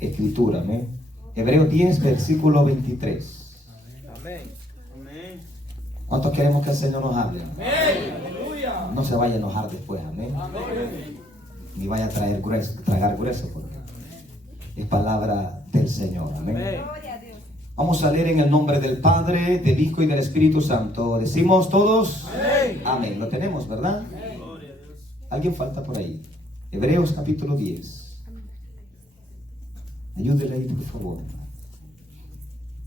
escritura. Amén. Hebreos 10, versículo 23. Amén. Amén. ¿Cuántos queremos que el Señor nos hable? Amén. No se vaya a enojar después. Amén. Amén. Ni vaya a tragar grueso, porque es palabra del Señor. Amén. Amén. Vamos a leer en el nombre del Padre, del Hijo y del Espíritu Santo. ¿Decimos todos? Amén. Amén. Lo tenemos, ¿verdad? Amén. ¿Alguien falta por ahí? Hebreos capítulo 10. Ayúdele ahí, por favor.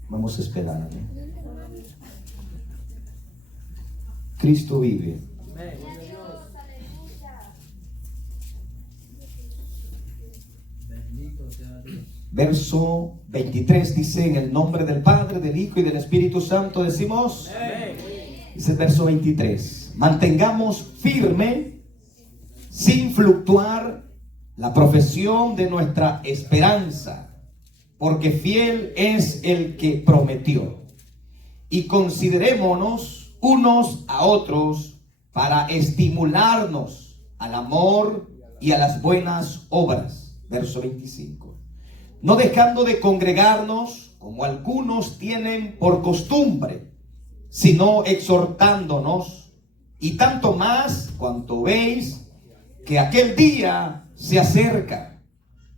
Vamos a esperar. Amén. Cristo vive. Amén. Verso 23 dice: en el nombre del Padre, del Hijo y del Espíritu Santo. Decimos. Amén. Dice el verso 23: mantengamos firme, sin fluctuar, la profesión de nuestra esperanza, porque fiel es el que prometió. Y considerémonos unos a otros para estimularnos al amor y a las buenas obras. Verso 25: no dejando de congregarnos, como algunos tienen por costumbre, sino exhortándonos, y tanto más cuanto veis que aquel día se acerca.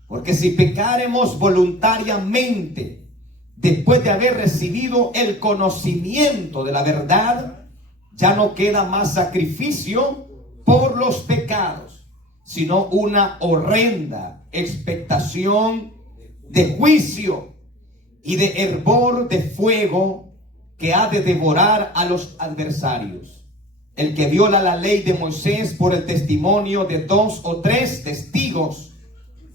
Porque si pecaremos voluntariamente, después de haber recibido el conocimiento de la verdad, ya no queda más sacrificio por los pecados, sino una horrenda expectación de juicio y de hervor de fuego que ha de devorar a los adversarios. El que viola la ley de Moisés por el testimonio de 2 o 3 testigos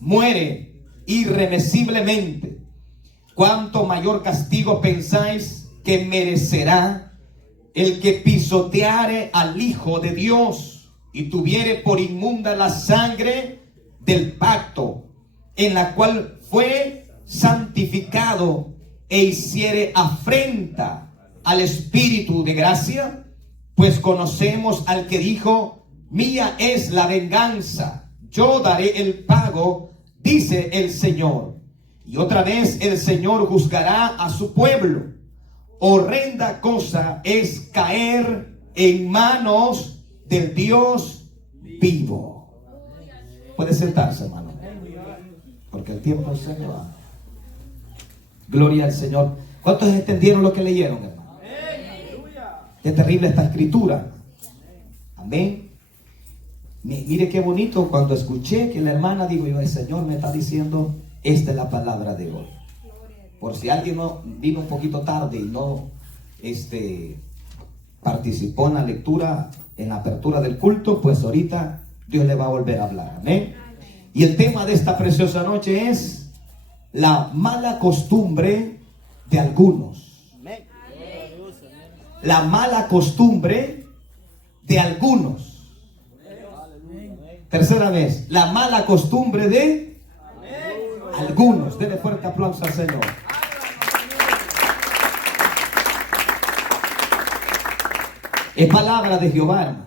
muere irremisiblemente. ¿Cuánto mayor castigo pensáis que merecerá el que pisoteare al Hijo de Dios y tuviere por inmunda la sangre del pacto, en la cual fue santificado, e hiciere afrenta al Espíritu de gracia? Pues conocemos al que dijo: mía es la venganza, yo daré el pago, dice el Señor. Y otra vez el Señor juzgará a su pueblo. Horrenda cosa es caer en manos del Dios vivo. Puede sentarse, hermano, porque el tiempo se me va. Gloria al Señor. ¿Cuántos entendieron lo que leyeron, hermano? Qué terrible esta escritura. Amén. Mire qué bonito cuando escuché que la hermana, digo yo, el Señor me está diciendo: esta es la palabra de hoy. Por si alguien no vino un poquito tarde y no participó en la lectura, en la apertura del culto, pues ahorita Dios le va a volver a hablar. Amén. Y el tema de esta preciosa noche es la mala costumbre de algunos. La mala costumbre de algunos. Tercera vez, la mala costumbre de algunos. Denle fuerte aplauso al Señor. Es palabra de Jehová, hermanos.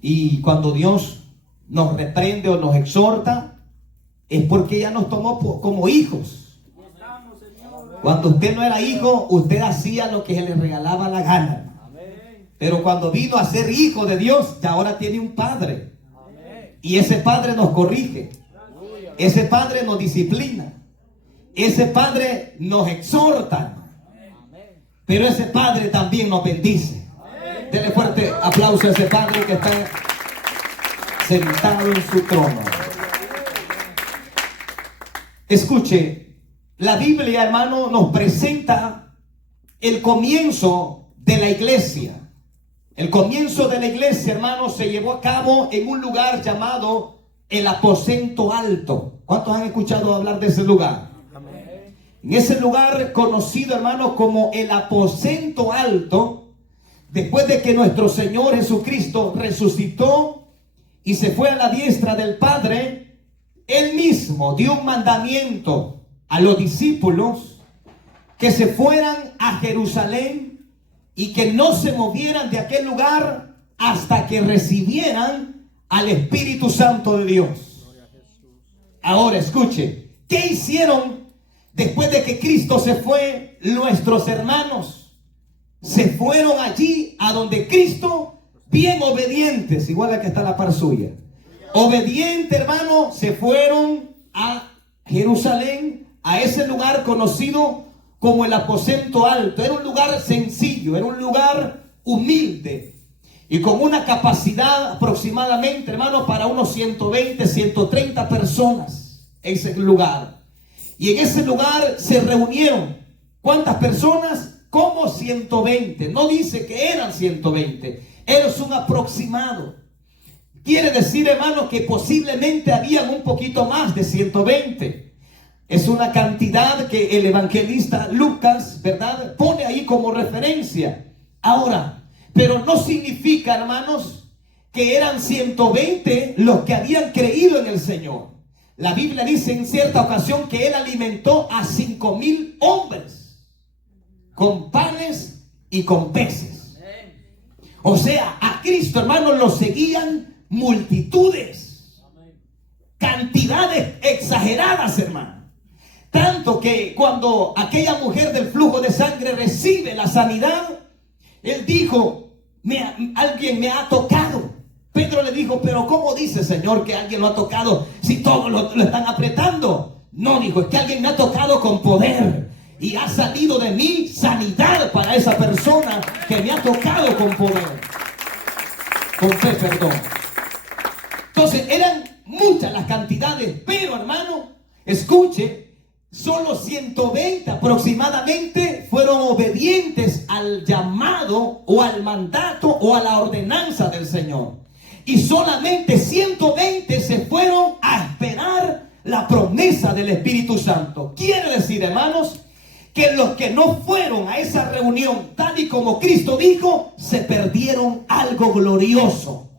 Y cuando Dios nos reprende o nos exhorta, es porque ya nos tomó como hijos. Cuando usted no era hijo, usted hacía lo que se le regalaba la gana. Pero cuando vino a ser hijo de Dios, ya ahora tiene un padre. Y ese padre nos corrige. Ese padre nos disciplina. Ese padre nos exhorta. Pero ese padre también nos bendice. Denle fuerte aplauso a ese padre que está sentado en su trono. Escuche, la Biblia, hermano, nos presenta el comienzo de la iglesia. El comienzo de la iglesia, hermano, se llevó a cabo en un lugar llamado el aposento alto. ¿Cuántos han escuchado hablar de ese lugar? Amén. En ese lugar conocido, hermano, como el aposento alto, después de que nuestro Señor Jesucristo resucitó y se fue a la diestra del Padre, Él mismo dio un mandamiento a los discípulos que se fueran a Jerusalén y que no se movieran de aquel lugar hasta que recibieran al Espíritu Santo de Dios. Ahora escuche, ¿Qué hicieron después de que Cristo se fue? Nuestros hermanos se fueron allí a donde Cristo, bien obedientes, igual a que está la par suya. Obediente, hermano, se fueron a Jerusalén, a ese lugar conocido como el aposento alto. Era un lugar sencillo, era un lugar humilde y con una capacidad aproximadamente, hermano, para unos 120, 130 personas. Ese lugar. Y en ese lugar se reunieron. ¿Cuántas personas? Como 120. No dice que eran 120. Es un aproximado. Quiere decir, hermano, que posiblemente habían un poquito más de 120. Es una cantidad que el evangelista Lucas, ¿verdad?, pone ahí como referencia. Ahora, pero no significa, hermanos, que eran 120 los que habían creído en el Señor. La Biblia dice en cierta ocasión que Él alimentó a 5,000 hombres con panes y con peces. O sea, a Cristo, hermanos, lo seguían multitudes, cantidades exageradas, alguien, tanto que cuando aquella mujer del flujo de sangre recibe la sanidad, él dijo: alguien me ha tocado. Pedro le dijo: pero ¿cómo dice, Señor, que alguien lo ha tocado si todos lo están apretando? No, dijo, es que alguien me ha tocado con poder y ha salido de mí sanidad para esa persona que me ha tocado con poder, con fe, perdón. Entonces eran muchas las cantidades, pero hermano, escuche, solo 120 aproximadamente fueron obedientes al llamado o al mandato o a la ordenanza del Señor. Y solamente 120 se fueron a esperar la promesa del Espíritu Santo. Quiere decir, hermanos, que los que no fueron a esa reunión, tal y como Cristo dijo, se perdieron algo glorioso.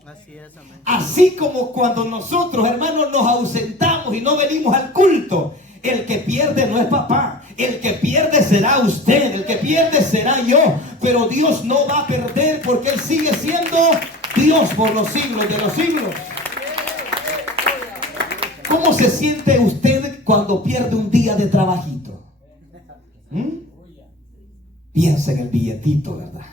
Así como cuando nosotros, hermanos, nos ausentamos y no venimos al culto, el que pierde no es papá, el que pierde será usted, el que pierde será yo. Pero Dios no va a perder, porque Él sigue siendo Dios por los siglos de los siglos. ¿Cómo se siente usted cuando pierde un día de trabajito? Piensa en el billetito, ¿verdad?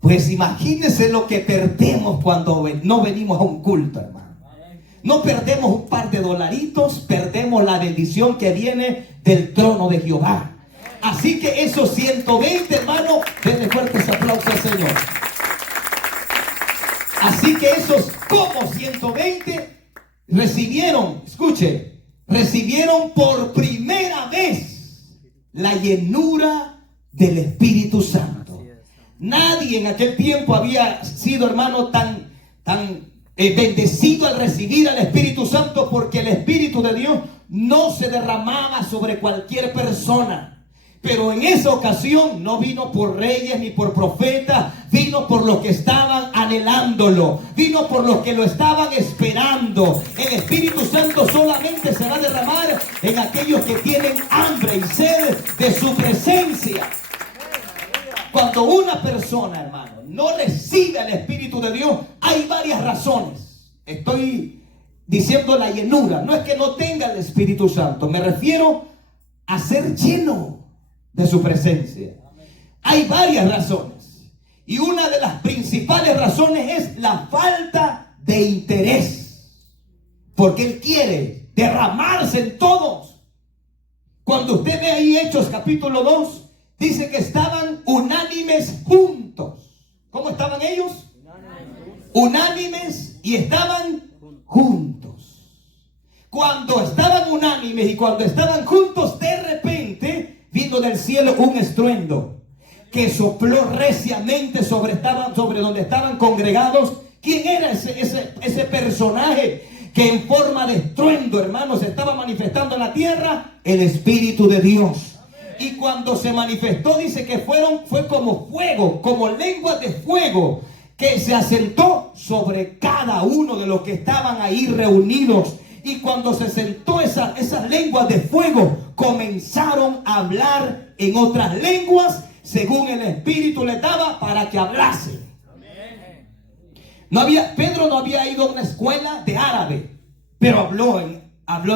Pues imagínese lo que perdemos cuando no venimos a un culto, hermano. No perdemos un par de dolaritos, perdemos la bendición que viene del trono de Jehová. Así que esos 120, hermano, denle fuertes aplausos al Señor. Así que esos como 120 recibieron, escuche, recibieron por primera vez la llenura del Espíritu Santo. Nadie en aquel tiempo había sido, hermano, tan bendecido al recibir al Espíritu Santo, porque el Espíritu de Dios no se derramaba sobre cualquier persona. Pero en esa ocasión no vino por reyes ni por profetas, vino por los que estaban anhelándolo, vino por los que lo estaban esperando. El Espíritu Santo solamente se va a derramar en aquellos que tienen hambre y sed de su presencia. Cuando una persona, hermano, no recibe el Espíritu de Dios, hay varias razones. Estoy diciendo la llenura. No es que no tenga el Espíritu Santo, me refiero a ser lleno de su presencia. Hay varias razones. Y una de las principales razones es la falta de interés. Porque Él quiere derramarse en todos. Cuando usted ve ahí Hechos capítulo 2, dice que estaban unánimes juntos. ¿Cómo estaban ellos? Unánimes y estaban juntos. Cuando estaban unánimes y cuando estaban juntos, de repente vino del cielo un estruendo que sopló reciamente sobre donde estaban congregados. ¿Quién era ese personaje que en forma de estruendo, hermanos, se estaba manifestando en la tierra? El Espíritu de Dios. Y cuando se manifestó, dice que fue como fuego, como lenguas de fuego, que se asentó sobre cada uno de los que estaban ahí reunidos. Y cuando se sentó esas lenguas de fuego, comenzaron a hablar en otras lenguas, según el Espíritu les daba para que hablasen. Pedro no había ido a una escuela de árabe, pero habló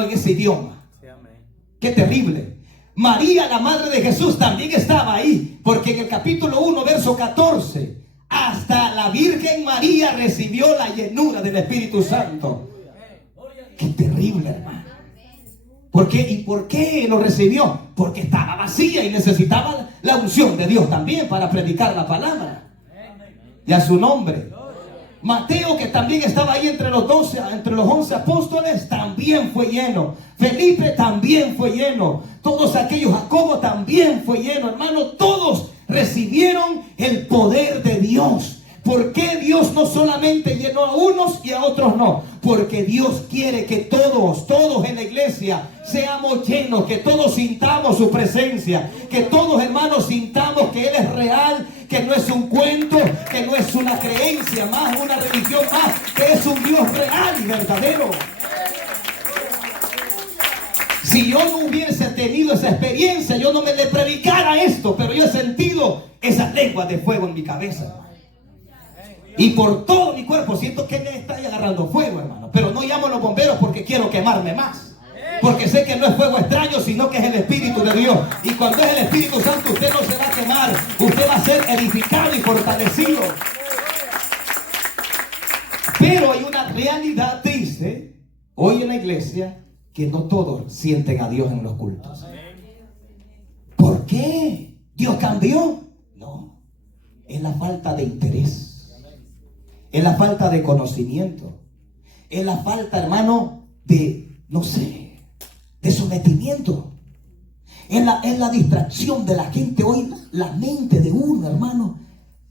en ese idioma. Qué terrible. María, la madre de Jesús, también estaba ahí, porque en el capítulo 1, verso 14, hasta la Virgen María recibió la llenura del Espíritu Santo. Qué terrible, hermano. ¿Por qué? ¿Y por qué lo recibió? Porque estaba vacía y necesitaba la unción de Dios también para predicar la palabra. Y a su nombre. Mateo, que también estaba ahí entre los 12, entre los 11 apóstoles, también fue lleno. Felipe también fue lleno. Todos aquellos, Jacobo también fue lleno. Hermano, todos recibieron el poder de Dios. ¿Por qué Dios no solamente llenó a unos y a otros no? Porque Dios quiere que todos en la iglesia seamos llenos, que todos sintamos su presencia, que todos, hermanos, sintamos que Él es real, que no es un cuento, que no es una creencia más, una religión más, que es un Dios real y verdadero. Si yo no hubiese tenido esa experiencia, yo no me le predicara esto, pero yo he sentido esas lenguas de fuego en mi cabeza. Y por todo mi cuerpo siento que me está agarrando fuego, hermano. Pero no llamo a los bomberos porque quiero quemarme más. Porque sé que no es fuego extraño, sino que es el Espíritu de Dios. Y cuando es el Espíritu Santo, usted no se va a quemar. Usted va a ser edificado y fortalecido. Pero hay una realidad, dice, hoy en la iglesia, que no todos sienten a Dios en los cultos. ¿Por qué? ¿Dios cambió? No. Es la falta de interés. Es la falta de conocimiento. Es la falta, hermano, de, no sé, de sometimiento. Es la distracción de la gente hoy. La mente de uno, hermano,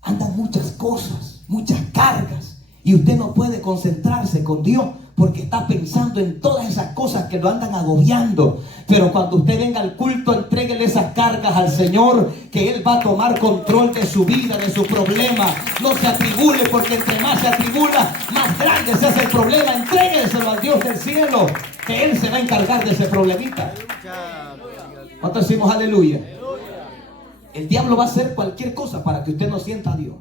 andan muchas cosas, muchas cargas. Y usted no puede concentrarse con Dios porque está pensando en todas esas cosas que lo andan agobiando. Pero cuando usted venga al culto, entréguele esas cargas al Señor, que Él va a tomar control de su vida, de su problema. No se atribule, porque entre más se atribula, más grande se hace el problema. Entrégueselo al Dios del cielo, que Él se va a encargar de ese problemita. ¿Cuántos decimos aleluya? El diablo va a hacer cualquier cosa para que usted no sienta a Dios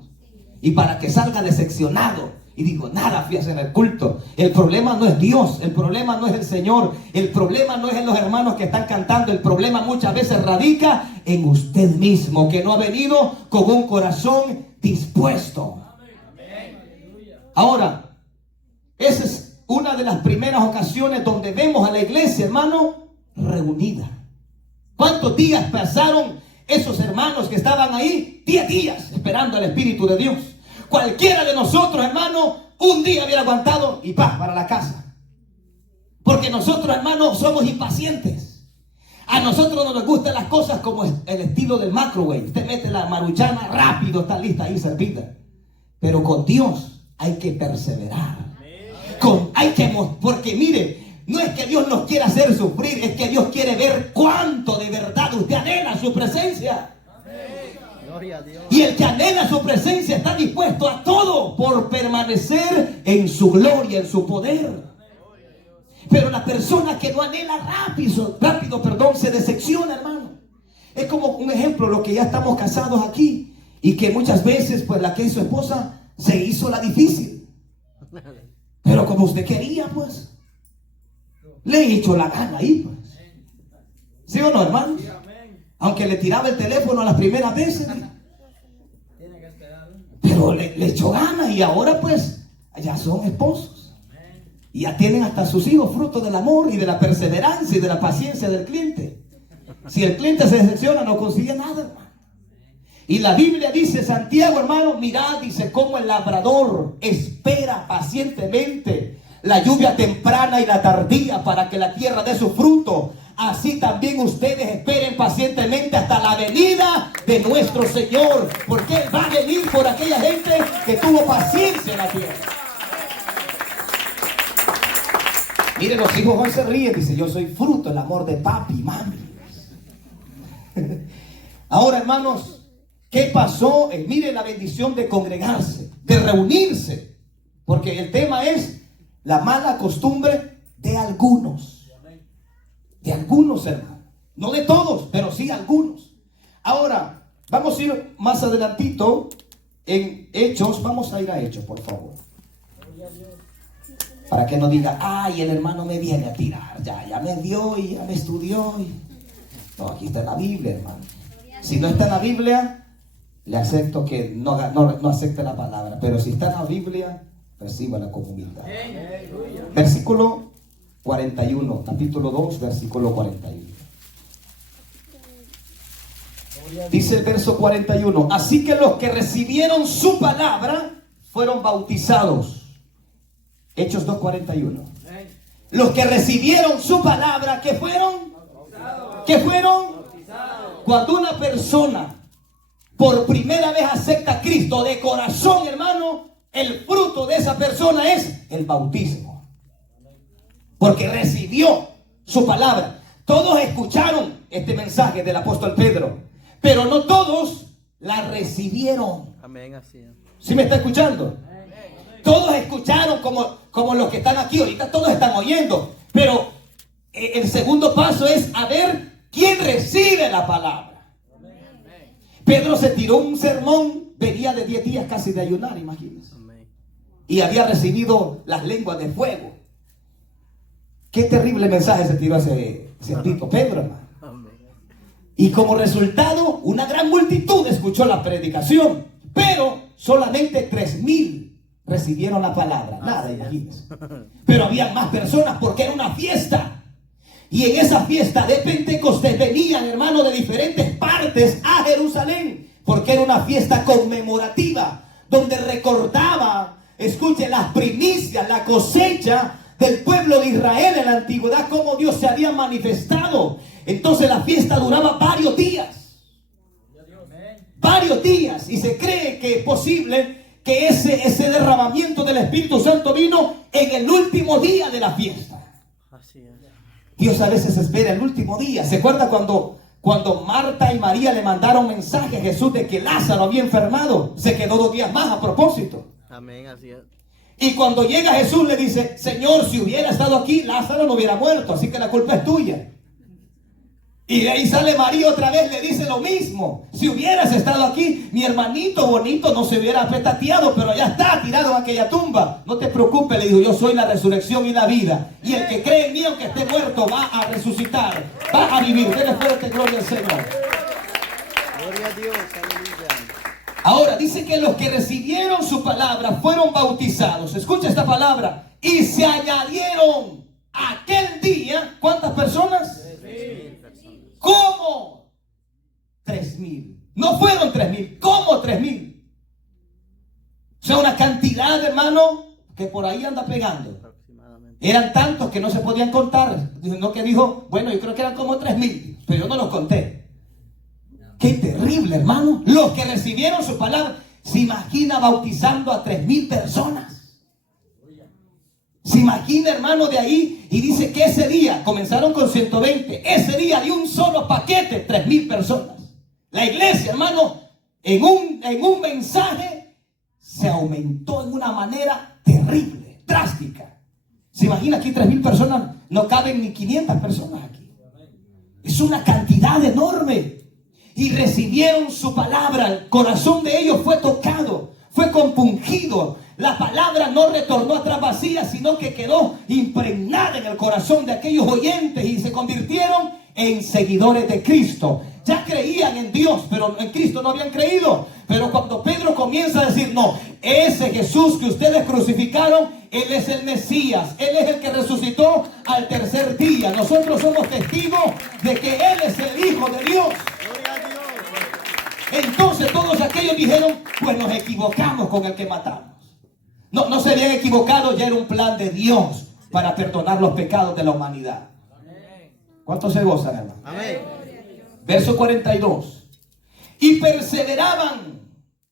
y para que salga decepcionado. Y digo, nada fui a hacer el culto. El problema no es Dios, el problema no es el Señor, el problema no es en los hermanos que están cantando. El problema muchas veces radica en usted mismo, que no ha venido con un corazón dispuesto. Ahora, esa es una de las primeras ocasiones donde vemos a la iglesia, hermano, reunida. ¿Cuántos días pasaron esos hermanos que estaban ahí? 10 días esperando al Espíritu de Dios. Cualquiera de nosotros, hermano, un día hubiera aguantado y para la casa. Porque nosotros, hermano, somos impacientes. A nosotros no nos gustan las cosas como el estilo del microwave. Usted mete la maruchana, rápido está lista ahí servida. Pero con Dios hay que perseverar. Porque mire, no es que Dios nos quiera hacer sufrir, es que Dios quiere ver cuánto de verdad usted anhela su presencia. Y el que anhela su presencia está dispuesto a todo por permanecer en su gloria, en su poder. Pero la persona que no anhela rápido, se decepciona, hermano. Es como un ejemplo, los que ya estamos casados aquí y que muchas veces, pues la que es su esposa se hizo la difícil. Pero como usted quería, pues le echó la gana ahí, pues. ¿Sí o no, hermano? Aunque le tiraba el teléfono a las primeras veces, pero le echó ganas y ahora pues ya son esposos y ya tienen hasta sus hijos, fruto del amor y de la perseverancia y de la paciencia del cliente. Si el cliente se decepciona, no consigue nada, hermano. Y la Biblia dice, Santiago, hermano, mirad, dice, cómo el labrador espera pacientemente la lluvia temprana y la tardía para que la tierra dé su fruto. Así también ustedes esperen pacientemente hasta la venida de nuestro Señor, porque Él va a venir por aquella gente que tuvo paciencia en la tierra. Mire, los hijos hoy se ríen, dice, yo soy fruto del amor de papi y mami. Ahora, hermanos, ¿qué pasó? Mire la bendición de congregarse, de reunirse, porque el tema es la mala costumbre de algunos. De algunos, hermanos. No de todos, pero sí algunos. Ahora, vamos a ir más adelantito en Hechos. Vamos a ir a Hechos, por favor. Para que no diga, ay, el hermano me viene a tirar, ya me dio y ya me estudió. No, aquí está en la Biblia, hermano. Si no está en la Biblia, le acepto que no acepte la palabra. Pero si está en la Biblia, recíbala con humildad. Versículo 41, capítulo 2, versículo 41. Dice el verso 41, así que los que recibieron su palabra fueron bautizados. Hechos 2:41. Los que recibieron su palabra, ¿qué fueron? ¿Qué fueron? Cuando una persona por primera vez acepta a Cristo de corazón, hermano, el fruto de esa persona es el bautismo. Porque recibió su palabra. Todos escucharon este mensaje del apóstol Pedro, pero no todos la recibieron. Amén, así es. ¿Sí me está escuchando? Todos escucharon como los que están aquí. Ahorita todos están oyendo. Pero el segundo paso es a ver quién recibe la palabra. Pedro se tiró un sermón. Venía de 10 días casi de ayunar, imagínense. Y había recibido las lenguas de fuego. Qué terrible mensaje se tiró ese Tito Pedro, hermano. Y como resultado, una gran multitud escuchó la predicación. Pero solamente 3,000 recibieron la palabra. Nada, imagínense. Pero había más personas porque era una fiesta. Y en esa fiesta de Pentecostés venían, hermanos, de diferentes partes a Jerusalén. Porque era una fiesta conmemorativa. Donde recordaba, escuchen, las primicias, la cosecha del pueblo de Israel en la antigüedad. Cómo Dios se había manifestado. Entonces la fiesta duraba varios días. Varios días. Y se cree que es posible que ese derramamiento del Espíritu Santo vino en el último día de la fiesta. Así es. Dios a veces espera el último día. ¿Se acuerda cuando Marta y María le mandaron mensaje a Jesús de que Lázaro había enfermado? Se quedó 2 días más a propósito. Amén, así es. Y cuando llega Jesús le dice, Señor, si hubiera estado aquí, Lázaro no hubiera muerto, así que la culpa es tuya. Y de ahí sale María otra vez, le dice lo mismo. Si hubieras estado aquí, mi hermanito bonito no se hubiera petateado, pero ya está tirado en aquella tumba. No te preocupes, le dijo, yo soy la resurrección y la vida. Y el que cree en mí, aunque esté muerto, va a resucitar, va a vivir. Denle fuerte gloria al Señor. Gloria a Dios, aleluya. Ahora, dice que los que recibieron su palabra fueron bautizados. Escucha esta palabra. Y se añadieron aquel día, ¿cuántas personas? ¿Cómo? 3,000. No fueron 3,000. ¿Cómo 3,000? O sea, una cantidad, hermano, que por ahí anda pegando. Eran tantos que no se podían contar. No, que dijo, bueno, yo creo que eran como 3,000, pero yo no los conté. Qué terrible, hermano. Los que recibieron su palabra, se imagina bautizando a 3,000 personas. Se imagina, hermano, de ahí, y dice que ese día comenzaron con 120. Ese día de un solo paquete, 3,000 personas. La iglesia, hermano, en un mensaje se aumentó en una manera terrible, drástica. Se imagina aquí 3,000 personas, no caben ni 500 personas aquí. Es una cantidad enorme. Y recibieron su palabra. El corazón de ellos fue tocado, fue compungido. La palabra no retornó atrás vacía, sino que quedó impregnada en el corazón de aquellos oyentes y se convirtieron en seguidores de Cristo. Ya creían en Dios, pero en Cristo no habían creído. Pero cuando Pedro comienza a decir, no, ese Jesús que ustedes crucificaron, Él es el Mesías, Él es el que resucitó al tercer día. Nosotros somos testigos de que Él es el Hijo de Dios. Entonces todos aquellos dijeron, pues nos equivocamos con el que matamos. No se habían equivocado, ya era un plan de Dios para perdonar los pecados de la humanidad. ¿Cuántos se gozan, hermano? Amén. Verso 42. Y perseveraban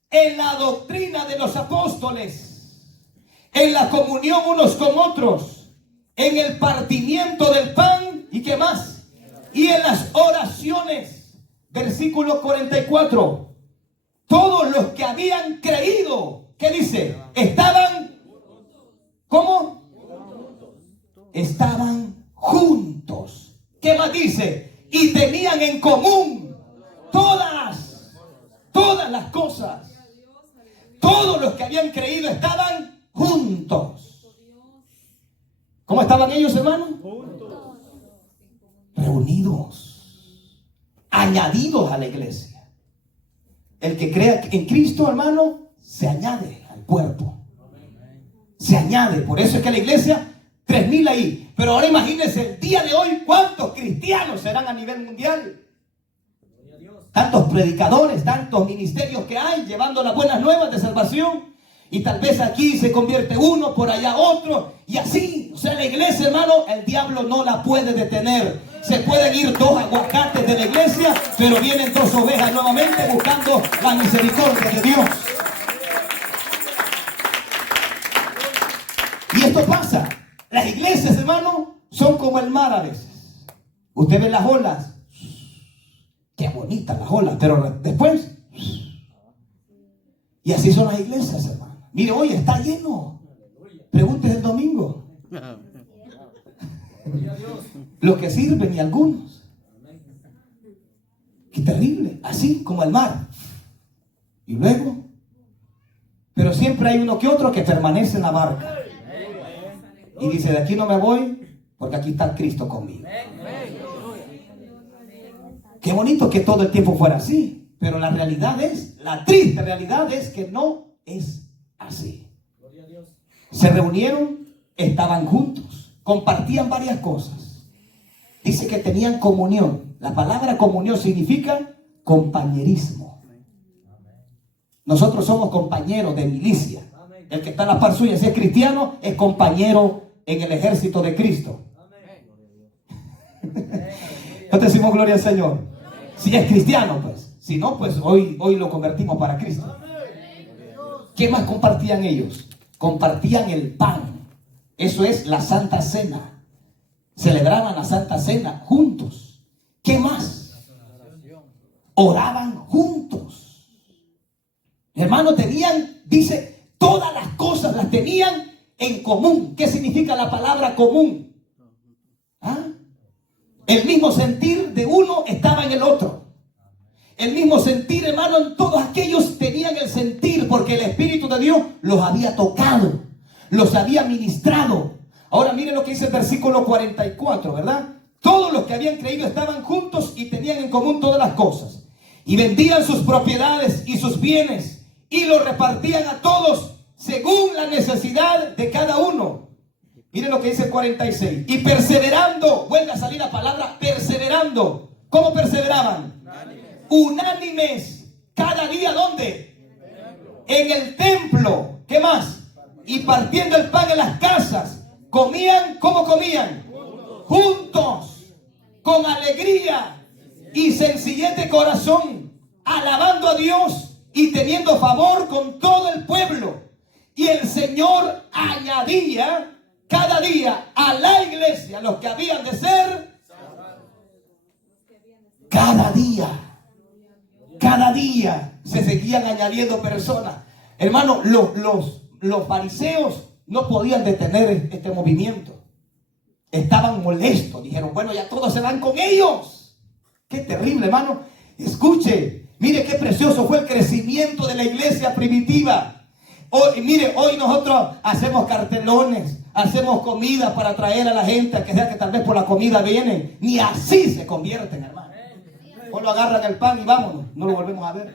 en la doctrina de los apóstoles, en la comunión unos con otros, en el partimiento del pan, ¿y qué más? Y en las oraciones. Versículo 44. Todos los que habían creído, ¿qué dice? Estaban, ¿cómo? Estaban juntos. ¿Qué más dice? Y tenían en común todas las cosas. Todos los que habían creído estaban juntos. ¿Cómo estaban ellos, hermano? Reunidos, añadidos a la iglesia. El que crea en Cristo, hermano, se añade al cuerpo. Se añade. Por eso es que la iglesia, 3,000 ahí. Pero ahora imagínense el día de hoy, ¿cuántos cristianos serán a nivel mundial? Tantos predicadores, tantos ministerios que hay llevando las buenas nuevas de salvación. Y tal vez aquí se convierte uno, por allá otro, y así. O sea, la iglesia, hermano, el diablo no la puede detener. Se pueden ir 2 aguacates de la iglesia, pero vienen 2 ovejas nuevamente buscando la misericordia de Dios. Y esto pasa. Las iglesias, hermano, son como el mar a veces. Usted ve las olas. Qué bonitas las olas, pero después. Y así son las iglesias, hermano. Mire, hoy está lleno. Pregúntese el domingo. Los que sirven y algunos. Qué terrible. Así como el mar. Y luego. Pero siempre hay uno que otro que permanece en la barca. Y dice, de aquí no me voy porque aquí está Cristo conmigo. Qué bonito que todo el tiempo fuera así. Pero la realidad es, la triste realidad es que no es así. Se reunieron, estaban juntos, compartían varias cosas. Dice que tenían comunión. La palabra comunión significa compañerismo. Nosotros somos compañeros de milicia. El que está en la par suya, si es cristiano, es compañero en el ejército de Cristo. ¿No te decimos gloria al Señor? Si es cristiano, pues. Si no, pues hoy lo convertimos para Cristo. ¿Qué más compartían ellos? Compartían el pan. Eso es la Santa Cena. Celebraban la Santa Cena juntos. ¿Qué más? Oraban juntos. Hermano, tenían, dice, todas las cosas las tenían en común. ¿Qué significa la palabra común? ¿Ah? El mismo sentir de uno estaba en el otro. El mismo sentir, hermano, en todos aquellos tenían el sentir, porque el Espíritu de Dios los había tocado, los había ministrado. Ahora miren lo que dice el versículo 44, ¿verdad? Todos los que habían creído estaban juntos y tenían en común todas las cosas. Y vendían sus propiedades y sus bienes y los repartían a todos según la necesidad de cada uno. Miren lo que dice el 46. Y perseverando, vuelve a salir la palabra perseverando. ¿Cómo perseveraban? Unánimes, cada día, ¿dónde? En el templo. ¿Qué más? Y partiendo el pan en las casas. Comían, ¿cómo comían? Juntos, con alegría y sencillez de corazón, alabando a Dios y teniendo favor con todo el pueblo. Y el Señor añadía cada día a la iglesia los que habían de ser. Cada día se seguían añadiendo personas. Hermano, los fariseos no podían detener este movimiento. Estaban molestos. Dijeron, bueno, ya todos se van con ellos. Qué terrible, hermano. Escuche, mire qué precioso fue el crecimiento de la iglesia primitiva. Hoy, mire, hoy nosotros hacemos cartelones, hacemos comida para traer a la gente, que sea que tal vez por la comida vienen. Ni así se convierten, hermano. O lo agarran el pan y vámonos, no lo volvemos a ver.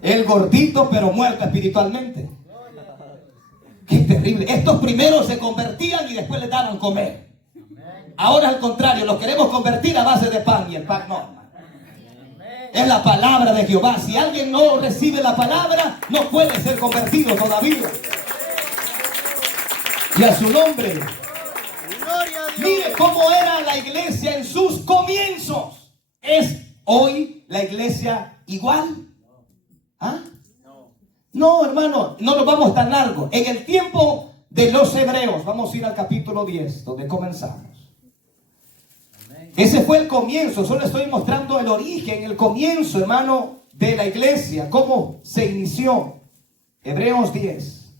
El gordito pero muerto espiritualmente. Qué terrible. Estos primeros se convertían y después les daban comer. Ahora al contrario, los queremos convertir a base de pan y el pan no. Es la palabra de Jehová. Si alguien no recibe la palabra, no puede ser convertido todavía. Y a su nombre. Mire cómo era la iglesia en sus comienzos. ¿Es hoy la iglesia igual? ¿Ah? No, hermano, no nos vamos tan largo. En el tiempo de los hebreos, vamos a ir al capítulo 10, donde comenzamos. Ese fue el comienzo. Solo estoy mostrando el origen, el comienzo, hermano, de la iglesia, cómo se inició. Hebreos 10.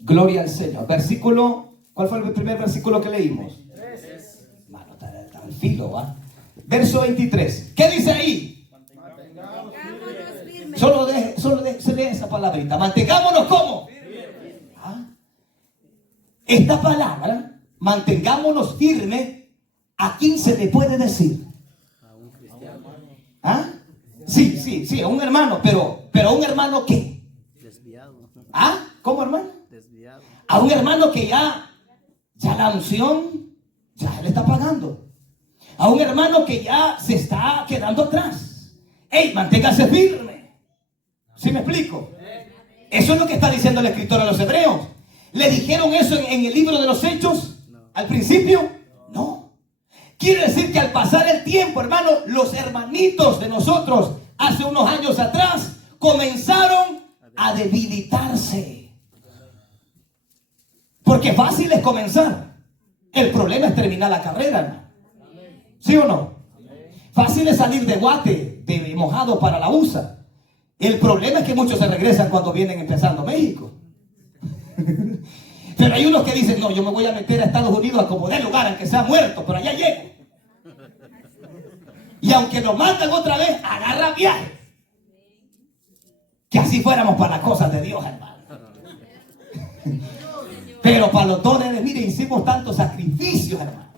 Gloria al Señor. Versículo, ¿cuál fue el primer versículo que leímos? Hermano, está al filo, ¿va? Verso 23. ¿Qué dice ahí? Solo se lee esa palabrita. Mantengámonos ¿cómo? ¿Ah? esta palabra, mantengámonos firmes, ¿a quién se le puede decir? A un cristiano ¿Ah? Sí, a un hermano, pero ¿a un hermano qué? desviado. ¿Ah? ¿Cómo, hermano? Desviado. A un hermano que ya la unción, ya le está pagando. A un hermano que ya se está quedando atrás. ¡Ey, manténgase firme! ¿Sí me explico? Eso es lo que está diciendo el escritor a los hebreos. ¿Le dijeron eso en el libro de los Hechos? ¿Al principio? No. Quiere decir que al pasar el tiempo, hermano, los hermanitos de nosotros hace unos años atrás comenzaron a debilitarse. Porque fácil es comenzar. El problema es terminar la carrera, ¿no? ¿Sí o no? Fácil es salir de Guate, de mojado para la USA. El problema es que muchos se regresan cuando vienen empezando México. Pero hay unos que dicen, no, yo me voy a meter a Estados Unidos a como dé lugar, aunque sea muerto, pero allá llego. Y aunque nos mandan otra vez, agarra viaje. Que así fuéramos para las cosas de Dios, hermano. Pero para los dones, mire, hicimos tantos sacrificios, hermano,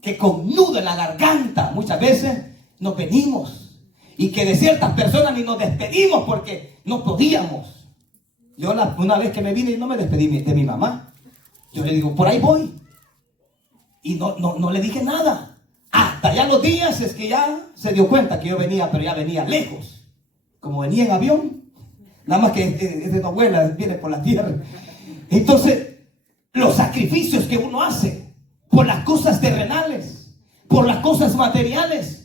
que con nudo en la garganta muchas veces nos venimos. Y que de ciertas personas ni nos despedimos porque no podíamos. Yo una vez que me vine y no me despedí de mi mamá. Yo le digo, por ahí voy. Y no le dije nada. Hasta ya los días es que ya se dio cuenta que yo venía, pero ya venía lejos. Como venía en avión. Nada más que es de no vuela, viene por la tierra. Entonces, los sacrificios que uno hace por las cosas terrenales, por las cosas materiales,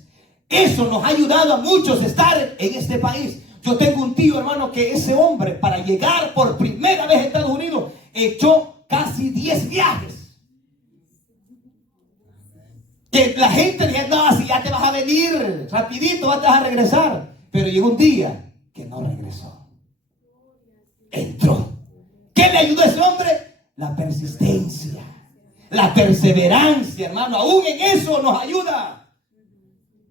eso nos ha ayudado a muchos a estar en este país. Yo tengo un tío, hermano, que ese hombre, para llegar por primera vez a Estados Unidos, echó casi 10 viajes. Que la gente dice, no, si ya te vas a venir rapidito, vas a regresar. Pero llegó un día que no regresó. Entró. ¿Qué le ayudó a ese hombre? La persistencia, la perseverancia, hermano. Aún en eso nos ayuda.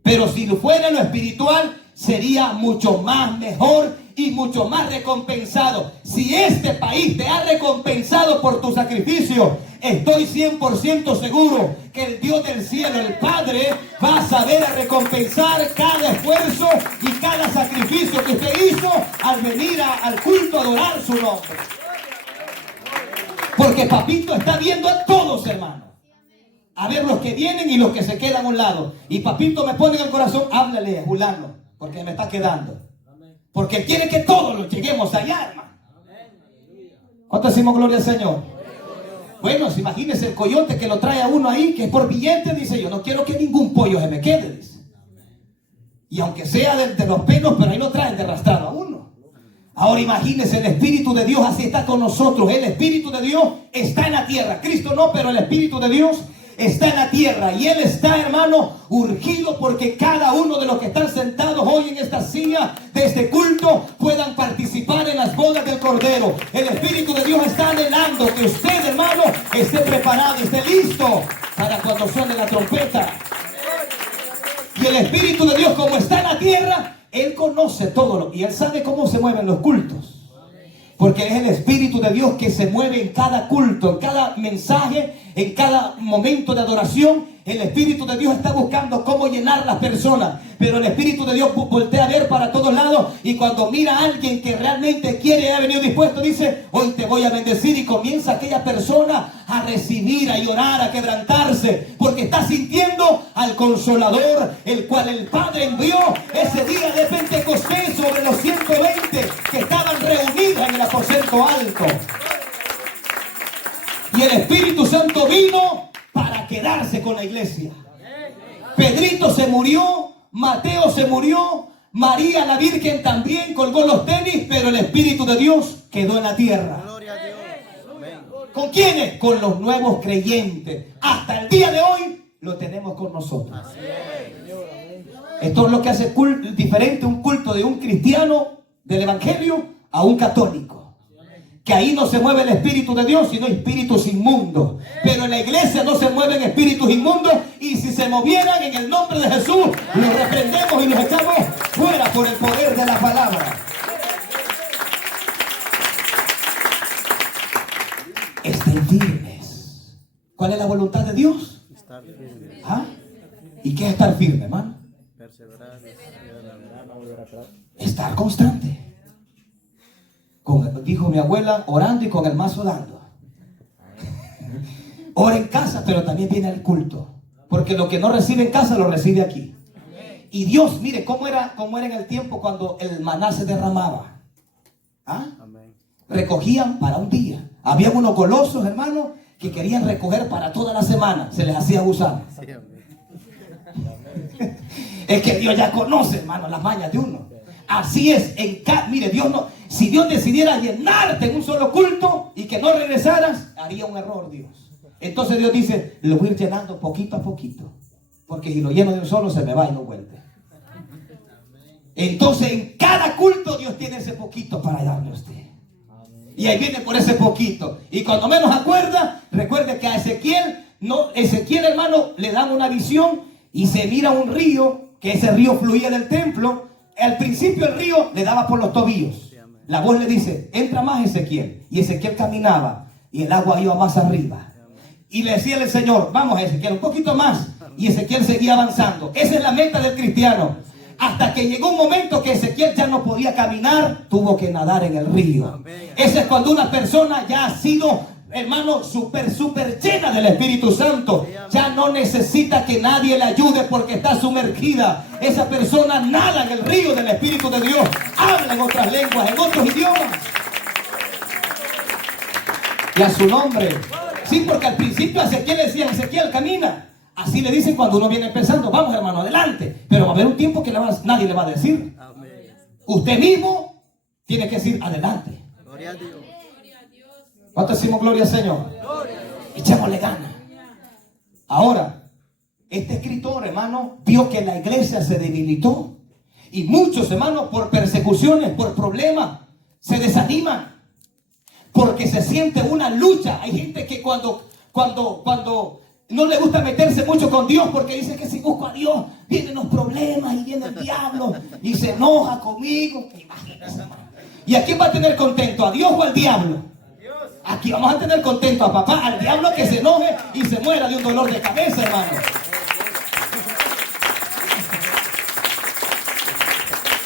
Pero si fuera en lo espiritual, sería mucho más mejor y mucho más recompensado. Si este país te ha recompensado por tu sacrificio, estoy 100% seguro que el Dios del cielo, el Padre, va a saber a recompensar cada esfuerzo y cada sacrificio que usted hizo al venir al culto a adorar su nombre. Porque papito está viendo a todos, hermano. A ver los que vienen y los que se quedan a un lado. Y papito me pone en el corazón, háblale a Julano, porque me está quedando. Porque quiere que todos los lleguemos allá, hermano. ¿Cuánto decimos gloria al Señor? Bueno, si imagínese el coyote que lo trae a uno ahí, que es por billete, dice, yo no quiero que ningún pollo se me quede, dice. Y aunque sea de los pelos, pero ahí lo traen de arrastrado a uno. Ahora imagínese, el Espíritu de Dios así está con nosotros. El Espíritu de Dios está en la tierra. Cristo no, pero el Espíritu de Dios está en la tierra. Y Él está, hermano, urgido porque cada uno de los que están sentados hoy en esta silla de este culto puedan participar en las bodas del Cordero. El Espíritu de Dios está anhelando que usted, hermano, esté preparado, esté listo para cuando suene la trompeta. Y el Espíritu de Dios, como está en la tierra, Él conoce todo y Él sabe cómo se mueven los cultos. Porque es el Espíritu de Dios que se mueve en cada culto, en cada mensaje, en cada momento de adoración. El Espíritu de Dios está buscando cómo llenar las personas. Pero el Espíritu de Dios voltea a ver para todos lados. Y cuando mira a alguien que realmente quiere y ha venido dispuesto, dice, hoy te voy a bendecir. Y comienza aquella persona a recibir, a llorar, a quebrantarse. Porque está sintiendo al Consolador, el cual el Padre envió ese día de Pentecostés sobre los 120 que estaban reunidos en el aposento alto. Y el Espíritu Santo vino para quedarse con la iglesia. Pedrito se murió, Mateo se murió, María la Virgen también colgó los tenis, pero el Espíritu de Dios quedó en la tierra. Gloria a Dios. Amén. ¿Con quiénes? Con los nuevos creyentes. Hasta el día de hoy lo tenemos con nosotros. Así es. Esto es lo que hace diferente un culto de un cristiano del Evangelio a un católico. Que ahí no se mueve el Espíritu de Dios, sino espíritus inmundos. Pero en la iglesia no se mueven espíritus inmundos. Y si se movieran en el nombre de Jesús, los reprendemos y los echamos fuera por el poder de la palabra. Estén firmes. ¿Cuál es la voluntad de Dios? Estar firme. ¿Ah? ¿Y qué es estar firme, hermano? Perseverar. No volver atrás. Estar constante. Dijo mi abuela, orando y con el mazo dando. Ora en casa, pero también viene al culto. Porque lo que no recibe en casa, lo recibe aquí. Y Dios, mire, cómo era en el tiempo cuando el maná se derramaba. ¿Ah? Amén. Recogían para un día. Había unos golosos, hermanos, que querían recoger para toda la semana. Se les hacía gusano. Sí, amén. Es que Dios ya conoce, hermano, las mañas de uno. Así es. Mire, Dios no. Si Dios decidiera llenarte en un solo culto y que no regresaras, haría un error Dios. Entonces Dios dice, lo voy a ir llenando poquito a poquito. Porque si lo lleno de un solo, se me va y no vuelve. Entonces en cada culto Dios tiene ese poquito para darle a usted. Y ahí viene por ese poquito. Y cuando menos acuerda, recuerde que a Ezequiel, hermano, le dan una visión y se mira un río, que ese río fluía del templo. Al principio el río le daba por los tobillos. La voz le dice, entra más Ezequiel. Y Ezequiel caminaba y el agua iba más arriba. Y le decía el Señor, vamos Ezequiel, un poquito más. Y Ezequiel seguía avanzando. Esa es la meta del cristiano. Hasta que llegó un momento que Ezequiel ya no podía caminar, tuvo que nadar en el río. Ese es cuando una persona ya ha sido, hermano, súper llena del Espíritu Santo. Ya no necesita que nadie le ayude porque está sumergida. Esa persona nada en el río del Espíritu de Dios. Habla en otras lenguas, en otros idiomas. Y a su nombre. Sí, porque al principio a Ezequiel le decían, Ezequiel, camina. Así le dicen cuando uno viene empezando, vamos hermano, adelante. Pero va a haber un tiempo que nadie le va a decir. Amén. Usted mismo tiene que decir, adelante. Gloria a Dios. ¿Cuánto decimos gloria al Señor? Echémosle ganas. Ahora, este escritor, hermano, vio que la iglesia se debilitó. Y muchos, hermanos, por persecuciones, por problemas, se desaniman. Porque se siente una lucha. Hay gente que cuando no le gusta meterse mucho con Dios porque dice que si busco a Dios vienen los problemas y viene el diablo y se enoja conmigo. Imagínense, hermano. ¿Y a quién va a tener contento? ¿A Dios o al diablo? Aquí vamos a tener contento a papá, al diablo que se enoje y se muera de un dolor de cabeza, hermano.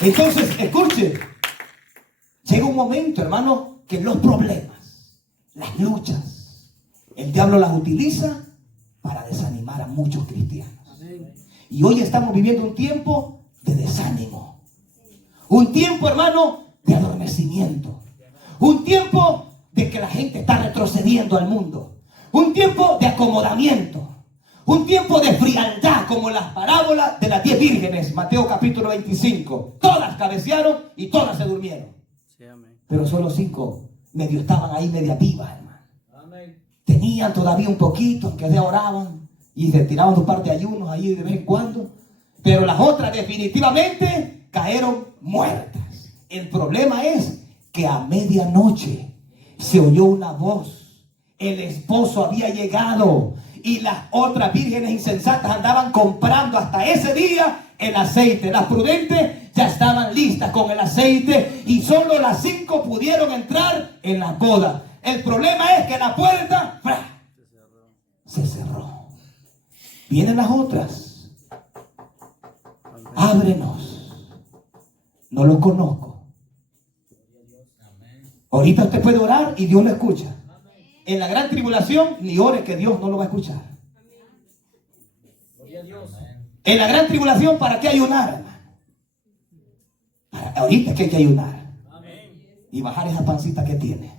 Entonces, escuche, llega un momento, hermano, que los problemas, las luchas, el diablo las utiliza para desanimar a muchos cristianos. Y hoy estamos viviendo un tiempo de desánimo. Un tiempo, hermano, de adormecimiento. Un tiempo de que la gente está retrocediendo al mundo. Un tiempo de acomodamiento. Un tiempo de frialdad, como las parábolas de las 10 vírgenes, Mateo capítulo 25. Todas cabecearon y todas se durmieron. Sí, amén. Pero solo 5 medio estaban ahí media vivas, hermano. Tenían todavía un poquito, aunque se oraban y se tiraban su parte de ayunos ahí de vez en cuando. Pero las otras definitivamente cayeron muertas. El problema es que a medianoche se oyó una voz. El esposo había llegado y las otras vírgenes insensatas andaban comprando hasta ese día el aceite. Las prudentes ya estaban listas con el aceite y solo las 5 pudieron entrar en la boda. El problema es que la puerta se cerró. Vienen las otras. Ábrenos. No los conozco. Ahorita usted puede orar y Dios lo escucha. En la gran tribulación, ni ore que Dios no lo va a escuchar. En la gran tribulación, ¿para qué ayunar, hermano? Ahorita es que hay que ayunar. Y bajar esa pancita que tiene.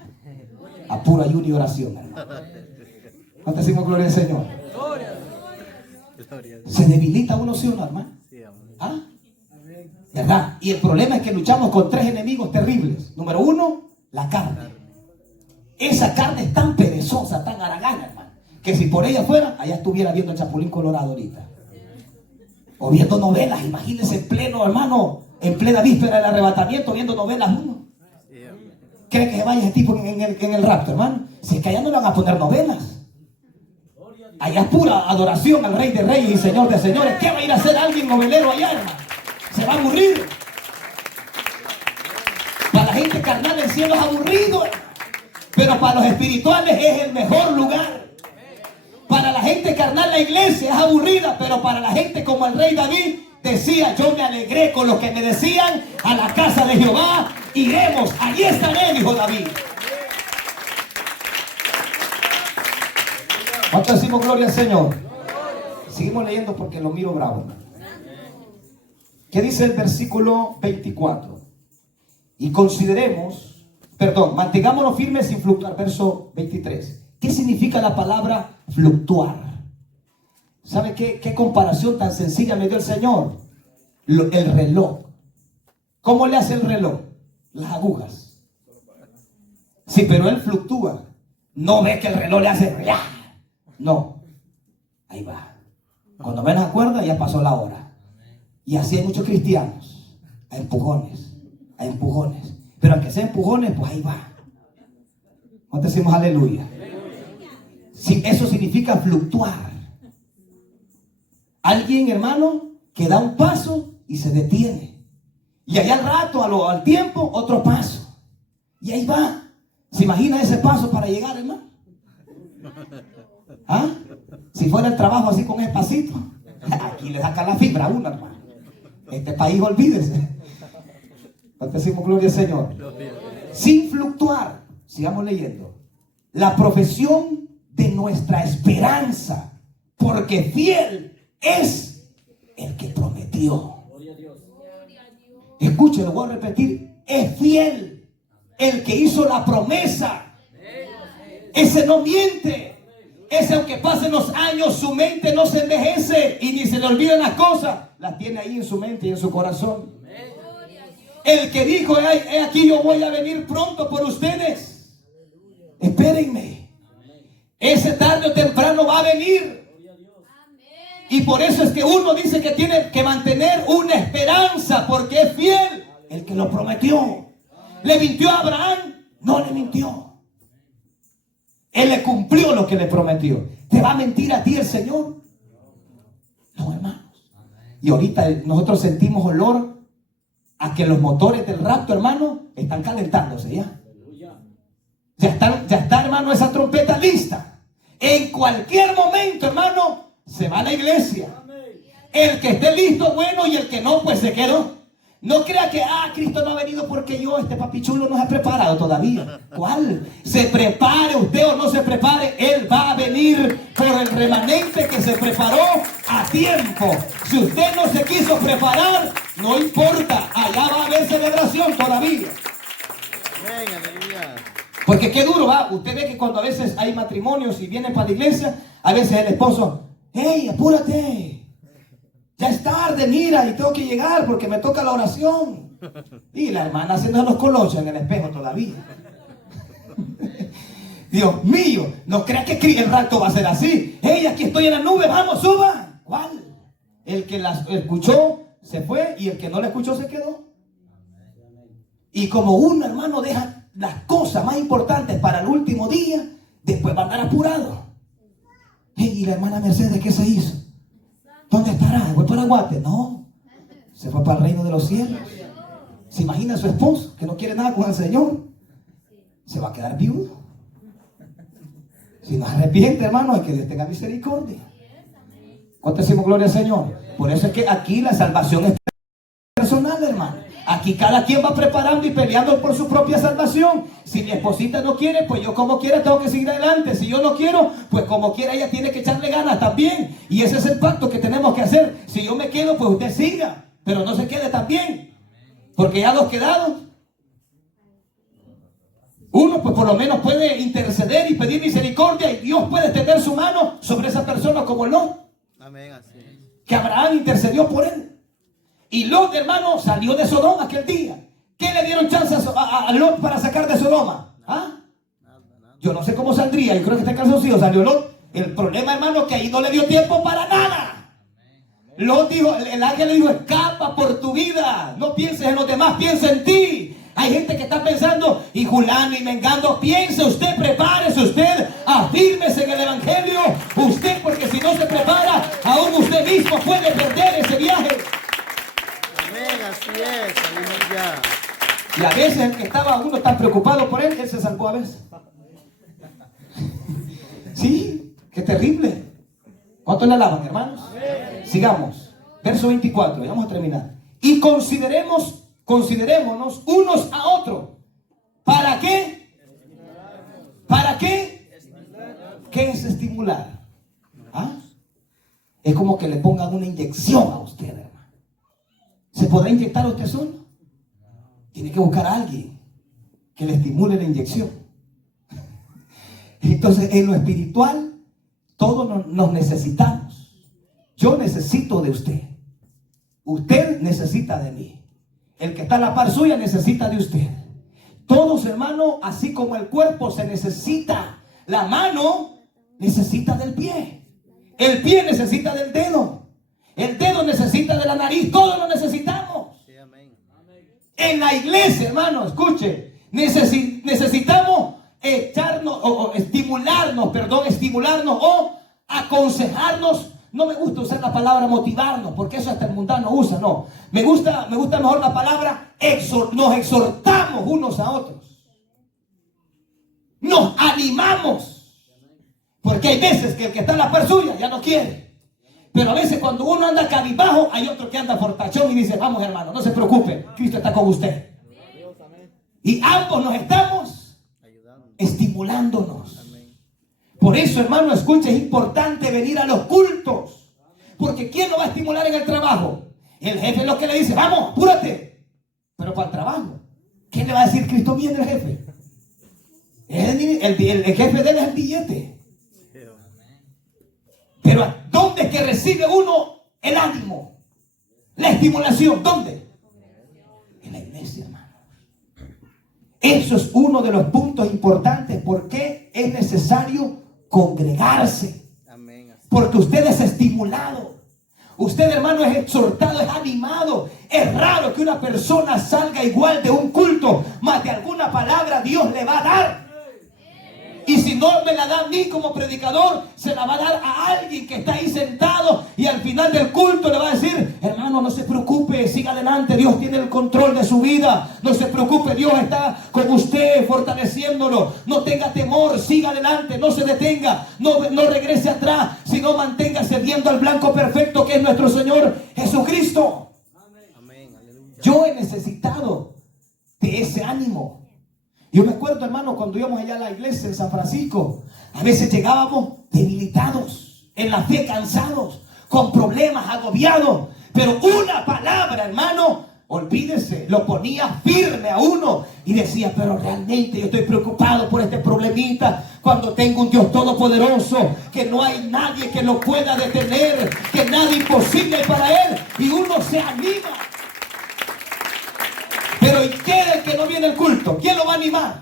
A puro ayuno y oración, hermano. ¿Cuánto decimos gloria al Señor? Gloria. Se debilita uno, ¿sí o no, hermano? Sí, amén. ¿Ah? ¿Verdad? Y el problema es que luchamos con 3 enemigos terribles. Número 1, la carne. Esa carne es tan perezosa, tan haragana, hermano, que si por ella fuera, allá estuviera viendo el Chapulín Colorado ahorita. O viendo novelas, imagínense en pleno, hermano, en plena víspera del arrebatamiento, viendo novelas uno. ¿Cree que se vaya ese tipo en el rapto, hermano? Si es que allá no le van a poner novelas. Allá es pura adoración al Rey de Reyes y Señor de Señores. ¿Qué va a ir a hacer alguien novelero allá, hermano? Se va a aburrir. Para la gente carnal el cielo es aburrido, hermano. Pero para los espirituales es el mejor lugar. gente carnal la iglesia es aburrida, pero para la gente como el rey David decía: yo me alegré con lo que me decían, a la casa de Jehová iremos, allí estaré, dijo David. ¿Cuánto decimos gloria al Señor? Seguimos leyendo porque lo miro bravo. ¿Qué dice el versículo 24? Y consideremos, mantengámonos firmes sin fluctuar. Verso 23. ¿Qué significa la palabra fluctuar? ¿Sabe qué comparación tan sencilla me dio el Señor? El reloj. ¿Cómo le hace el reloj? Las agujas. Sí, pero él fluctúa. No ve que el reloj le hace... No. Ahí va. Cuando menos acuerda, ya pasó la hora. Y así hay muchos cristianos. A empujones. A empujones. Pero aunque sea empujones, pues ahí va. ¿Cuánto decimos aleluya? Sí, eso significa fluctuar. Alguien, hermano, que da un paso y se detiene. Y allá al rato, al tiempo, otro paso. Y ahí va. ¿Se imagina ese paso para llegar, hermano? ¿Ah? Si fuera el trabajo así con espacito, aquí le sacan la fibra a uno, hermano. Este país, olvídese. ¿Cuánto decimos gloria al Señor? Sin fluctuar. Sigamos leyendo. La profesión de nuestra esperanza, porque fiel es el que prometió. Escuchen, lo voy a repetir. Es fiel el que hizo la promesa. Ese no miente. Ese, aunque pasen los años, su mente no se envejece y ni se le olvidan las cosas. Las tiene ahí en su mente y en su corazón. El que dijo: he aquí, yo voy a venir pronto por ustedes. Espérenme. Ese tarde o temprano va a venir. Y por eso es que uno dice que tiene que mantener una esperanza, porque es fiel el que lo prometió. ¿Le mintió a Abraham? No le mintió. Él le cumplió lo que le prometió. ¿Te va a mentir a ti el Señor? No, hermanos. Y ahorita nosotros sentimos olor a que los motores del rapto, hermano, están calentándose ya. Ya está, hermano, esa trompeta lista. En cualquier momento, hermano, se va a la iglesia. El que esté listo, bueno, y el que no, pues se quedó. No crea que, Cristo no ha venido porque yo, este papichulo, no se ha preparado todavía. ¿Cuál? Se prepare usted o no se prepare, Él va a venir por el remanente que se preparó a tiempo. Si usted no se quiso preparar, no importa, allá va a haber celebración todavía. Amén, aleluya. Porque qué duro va. Usted ve que cuando a veces hay matrimonios y vienen para la iglesia, a veces el esposo: hey, apúrate, ya es tarde, mira, y tengo que llegar porque me toca la oración. Y la hermana haciendo los colochos en el espejo todavía. Dios mío, no crea que el rapto va a ser así. Hey, aquí estoy en la nube, vamos, suba. ¿Cuál? El que la escuchó se fue y el que no la escuchó se quedó. Y como uno, hermano, deja las cosas más importantes para el último día, después va a andar apurado. Hey, ¿y la hermana Mercedes qué se hizo? ¿Dónde estará? ¿Fue para Guate? No, se fue para el reino de los cielos. ¿Se imagina a su esposo que no quiere nada con el Señor? Se va a quedar viudo. Si no arrepiente, hermano, hay que Dios tenga misericordia. ¿Cuánto decimos gloria al Señor? Por eso es que aquí la salvación es personal, hermano. Aquí cada quien va preparando y peleando por su propia salvación. Si mi esposita no quiere, pues yo como quiera tengo que seguir adelante. Si yo no quiero, pues como quiera ella tiene que echarle ganas también. Y ese es el pacto que tenemos que hacer. Si yo me quedo, pues usted siga, pero no se quede también, porque ya los quedados, uno pues por lo menos puede interceder y pedir misericordia, y Dios puede extender su mano sobre esa persona como Lot. Amén, así es. Que Abraham intercedió por él. Y Lot, hermano, salió de Sodoma aquel día. ¿Qué le dieron chance a Lot para sacar de Sodoma? Yo no sé cómo saldría. Yo creo que este calzoncillo salió Lot. El problema, hermano, que ahí no le dio tiempo para nada. Lot dijo, el ángel le dijo: escapa por tu vida. No pienses en los demás, piensa en ti. Hay gente que está pensando, y Julano y Mengando. Piense usted, prepárese usted, afírmese en el evangelio. Usted, porque si no se prepara, aún usted mismo puede perder ese viaje. Amén, así es, aleluya. Y a veces el que estaba uno tan preocupado por él se salvó a veces. Sí, qué terrible. ¿Cuántos le alaban, hermanos? Sigamos. Verso 24, ya vamos a terminar. Y considerémonos unos a otros. ¿Para qué? ¿Para qué? ¿Qué es estimular? ¿Ah? Es como que le pongan una inyección a usted, hermano. ¿Se podrá inyectar a usted solo? Tiene que buscar a alguien que le estimule la inyección. Entonces, en lo espiritual, todos nos necesitamos. Yo necesito de usted. Usted necesita de mí. El que está a la par suya necesita de usted. Todos, hermanos, así como el cuerpo se necesita, la mano necesita del pie. El pie necesita del dedo. El dedo necesita de la nariz. Todos lo necesitamos. Sí, amén. En la iglesia, hermano, escuche, necesitamos estimularnos o aconsejarnos. No me gusta usar la palabra motivarnos, porque eso hasta el mundano usa, no. Me gusta mejor la palabra nos exhortamos unos a otros. Nos animamos. Porque hay veces que el que está en la par suya ya no quiere. Pero a veces cuando uno anda cabizbajo, hay otro que anda fortachón y dice, vamos hermano, no se preocupe, Cristo está con usted. Y ambos nos estamos estimulándonos. Por eso, hermano, escuche, es importante venir a los cultos. Porque ¿quién lo va a estimular en el trabajo? El jefe es lo que le dice, vamos, apúrate. Pero para el trabajo, ¿quién le va a decir Cristo viene el jefe? El jefe de él es el billete. Pero ¿dónde es que recibe uno el ánimo? La estimulación, ¿dónde? En la iglesia, hermano. Eso es uno de los puntos importantes. ¿Por qué es necesario congregarse? Porque usted es estimulado. Usted, hermano, es exhortado, es animado. Es raro que una persona salga igual de un culto, más de alguna palabra Dios le va a dar. Y si no me la da a mí como predicador, se la va a dar a alguien que está ahí sentado y al final del culto le va a decir, hermano, no se preocupe, siga adelante, Dios tiene el control de su vida, no se preocupe, Dios está con usted fortaleciéndolo, no tenga temor, siga adelante, no se detenga, no regrese atrás, sino manténgase viendo al blanco perfecto que es nuestro Señor Jesucristo. Amén. Yo he necesitado de ese ánimo. Yo me acuerdo, hermano, cuando íbamos allá a la iglesia en San Francisco, a veces llegábamos debilitados, en la fe cansados, con problemas, agobiados. Pero una palabra, hermano, olvídese, lo ponía firme a uno y decía, pero realmente yo estoy preocupado por este problemita, cuando tengo un Dios todopoderoso, que no hay nadie que lo pueda detener, que nada imposible para Él, y uno se anima. Pero ¿y qué es el que no viene al culto? ¿Quién lo va a animar?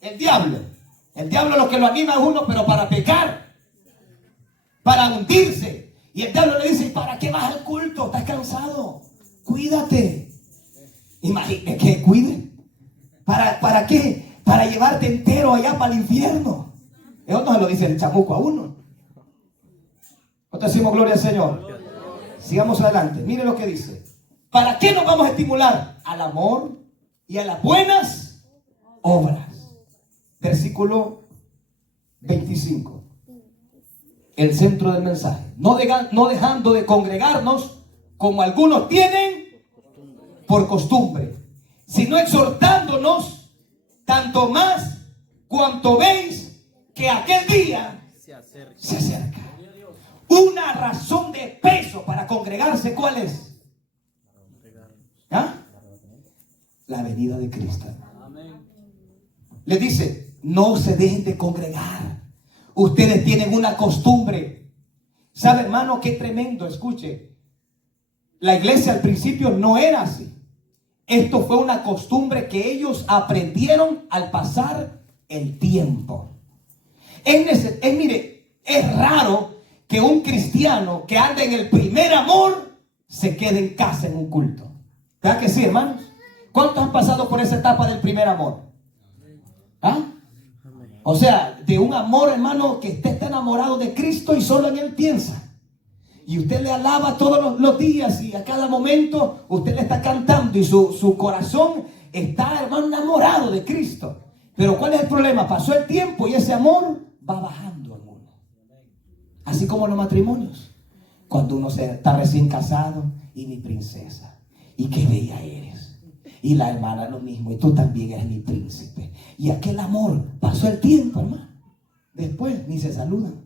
El diablo. El diablo lo que lo anima a uno, pero para pecar, para hundirse. Y el diablo le dice, ¿para qué vas al culto? ¿Estás cansado? Cuídate. Imagínate que cuide. ¿Para qué? Para llevarte entero allá para el infierno. Eso no se lo dice el chamuco a uno. ¿Cuánto decimos gloria al Señor? Sigamos adelante. Mire lo que dice. ¿Para qué nos vamos a estimular? Al amor y a las buenas obras. Versículo 25. El centro del mensaje. No dejando de congregarnos como algunos tienen por costumbre, sino exhortándonos tanto más cuanto veis que aquel día se acerca. Una razón de peso para congregarse, ¿cuál es? ¿Ah? La venida de Cristo. Le dice, no se dejen de congregar. Ustedes tienen una costumbre. ¿Sabe, hermano, qué tremendo? Escuche. La iglesia al principio no era así. Esto fue una costumbre que ellos aprendieron al pasar el tiempo. Mire, es raro que un cristiano que anda en el primer amor se quede en casa en un culto. ¿Verdad que sí, hermanos? ¿Cuántos han pasado por esa etapa del primer amor? ¿Ah? O sea, de un amor, hermano, que usted está enamorado de Cristo y solo en Él piensa. Y usted le alaba todos los días y a cada momento usted le está cantando y su corazón está, hermano, enamorado de Cristo. Pero ¿cuál es el problema? Pasó el tiempo y ese amor va bajando en uno. Así como los matrimonios. Cuando uno está recién casado, y mi princesa, y qué bella eres. Y la hermana lo mismo, y tú también eres mi príncipe. Y aquel amor, pasó el tiempo, hermano. Después ni se saludan.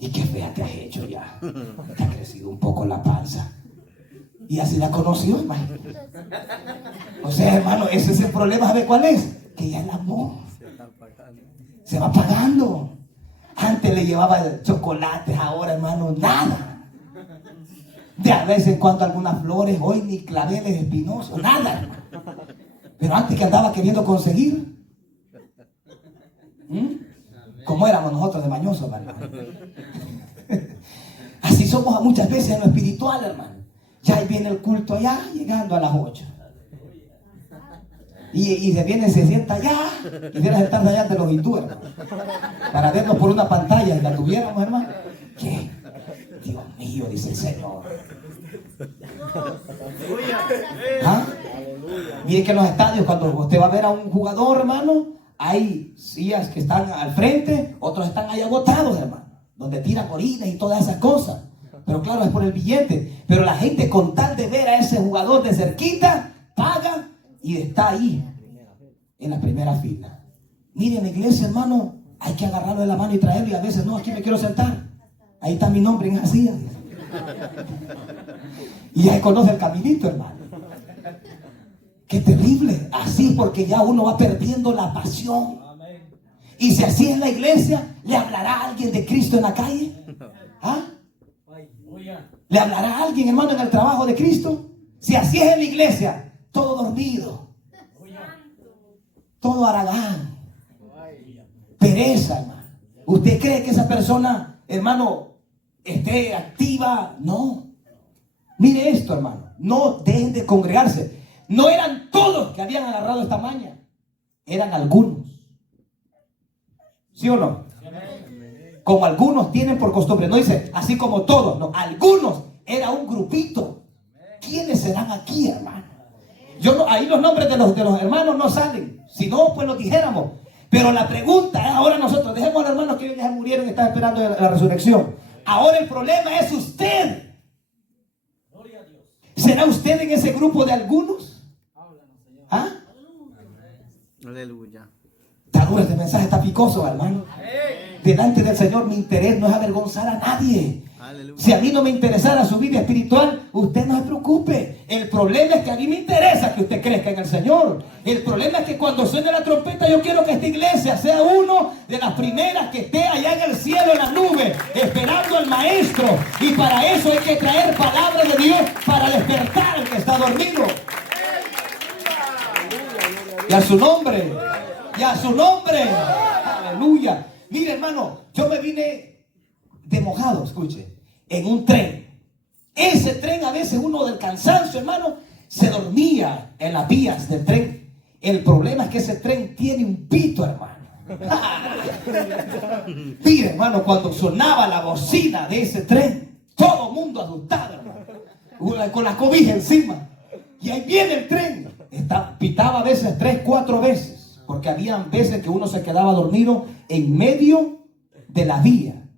Y qué fea te has hecho ya. Te ha crecido un poco la panza. Y así la conoció, hermano. O sea, hermano, ese es el problema. ¿Sabe cuál es? Que ya el amor se va pagando. Antes le llevaba chocolates, ahora, hermano, nada. De a vez en cuando algunas flores, hoy ni claveles espinosos, nada, hermano. Pero antes que andaba queriendo conseguir. ¿Cómo éramos nosotros de mañosos, hermano? Así somos muchas veces en lo espiritual, hermano. Ya ahí viene el culto allá, llegando a las 8. Y se viene, se sienta allá, y viene a sentarse allá de los hindúes, hermano, para vernos por una pantalla, y la tuviéramos, hermano. ¿Qué? Dios mío, dice el Señor. ¿Ah? Miren que en los estadios, cuando usted va a ver a un jugador, hermano, hay sillas que están al frente, otros están ahí agotados, hermano, donde tiran orines y todas esas cosas. Pero claro, es por el billete. Pero la gente, con tal de ver a ese jugador de cerquita, paga y está ahí, en la primera fila. Mire, en la iglesia, hermano, hay que agarrarlo de la mano y traerlo. Y a veces, no, aquí me quiero sentar. Ahí está mi nombre en esa silla. Y ahí conoce el caminito, hermano. Qué terrible. Así, porque ya uno va perdiendo la pasión. Y si así es la iglesia, ¿le hablará a alguien de Cristo en la calle? ¿Ah? ¿Le hablará a alguien, hermano, en el trabajo de Cristo? Si así es en la iglesia, todo dormido, todo haragán, pereza, hermano. ¿Usted cree que esa persona, hermano, esté activa? No. Mire esto, hermano. No dejen de congregarse. No eran todos que habían agarrado esta maña. Eran algunos. ¿Sí o no? Como algunos tienen por costumbre. No dice así como todos. No, algunos. Era un grupito. ¿Quiénes serán aquí, hermano? Ahí los nombres de los hermanos no salen. Si no, pues los dijéramos. Pero la pregunta es ahora nosotros. Dejemos a los hermanos que ya murieron y están esperando la resurrección. Ahora el problema es usted. ¿Será usted en ese grupo de algunos? ¿Ah? Aleluya. Está duro este mensaje, está picoso, hermano. Delante del Señor, mi interés no es avergonzar a nadie. Aleluya. Si a mí no me interesara su vida espiritual, usted no se preocupe. El problema es que a mí me interesa que usted crezca en el Señor. El problema es que cuando suene la trompeta, yo quiero que esta iglesia sea uno de las primeras que esté allá en el cielo, en la nube, esperando al Maestro. Y para eso hay que traer palabra de Dios para despertar al que está dormido. Y a su nombre. Y a su nombre. Aleluya. Mire, hermano, yo me vine de mojado, escuche, en un tren. Ese tren, a veces uno del cansancio, hermano, se dormía en las vías del tren. El problema es que ese tren tiene un pito, hermano. Mire, hermano, cuando sonaba la bocina de ese tren, todo el mundo asustado, hermano, con la cobija encima. Y ahí viene el tren. Pitaba a veces 3, 4 veces. Porque habían veces que uno se quedaba dormido en medio de la vía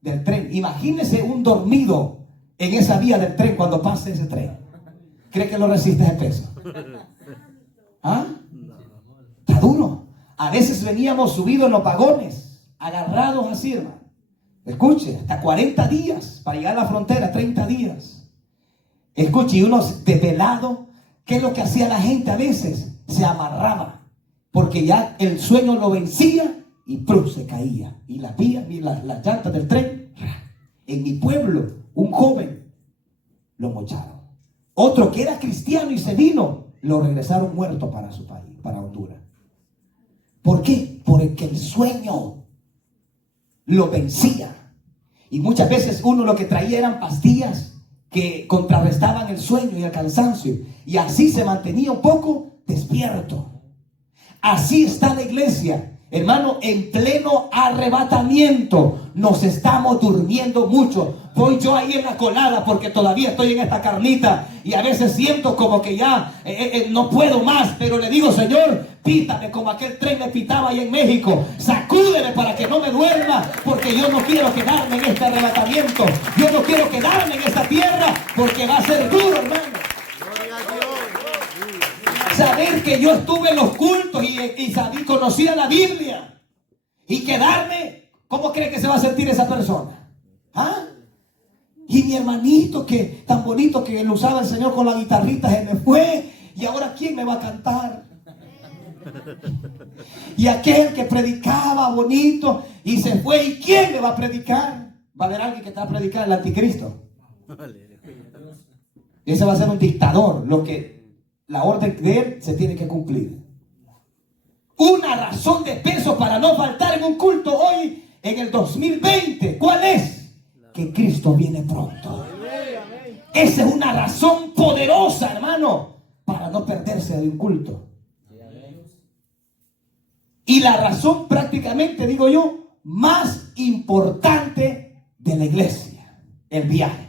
del tren. Imagínese un dormido en esa vía del tren cuando pase ese tren. ¿Cree que lo resiste ese peso? ¿Ah? Está duro. A veces veníamos subidos en los vagones, agarrados así, hermano. Escuche, hasta 40 días para llegar a la frontera, 30 días. Escuche, y uno desvelado. ¿Qué es lo que hacía la gente a veces? Se amarraba. Porque ya el sueño lo vencía y ¡prum! Se caía. Y las vías, las llantas del tren. En mi pueblo, un joven lo mocharon. Otro que era cristiano y se vino, lo regresaron muerto para su país, para Honduras. ¿Por qué? Porque el sueño lo vencía. Y muchas veces uno lo que traía eran pastillas que contrarrestaban el sueño y el cansancio. Y así se mantenía un poco despierto. Así está la iglesia. Hermano, en pleno arrebatamiento nos estamos durmiendo mucho. Voy yo ahí en la colada porque todavía estoy en esta carnita y a veces siento como que ya no puedo más, pero le digo: Señor, pítame como aquel tren me pitaba ahí en México, sacúdeme para que no me duerma, porque yo no quiero quedarme en este arrebatamiento, yo no quiero quedarme en esta tierra, porque va a ser duro, hermano. Saber que yo estuve en los cultos y conocía la Biblia y quedarme, ¿cómo cree que se va a sentir esa persona? ¿Ah? Y mi hermanito, que tan bonito que lo usaba el Señor con la guitarrita, se me fue. Y ahora ¿quién me va a cantar? Y aquel que predicaba bonito y se fue, ¿y quién me va a predicar? Va a haber alguien que te va a predicar, el anticristo. Ese va a ser un dictador. La orden de él se tiene que cumplir. Una razón de peso para no faltar en un culto hoy en el 2020, ¿cuál es? Que Cristo viene pronto. Esa es una razón poderosa, hermano, para no perderse de un culto. Y la razón, prácticamente, digo yo, más importante de la iglesia: el viaje.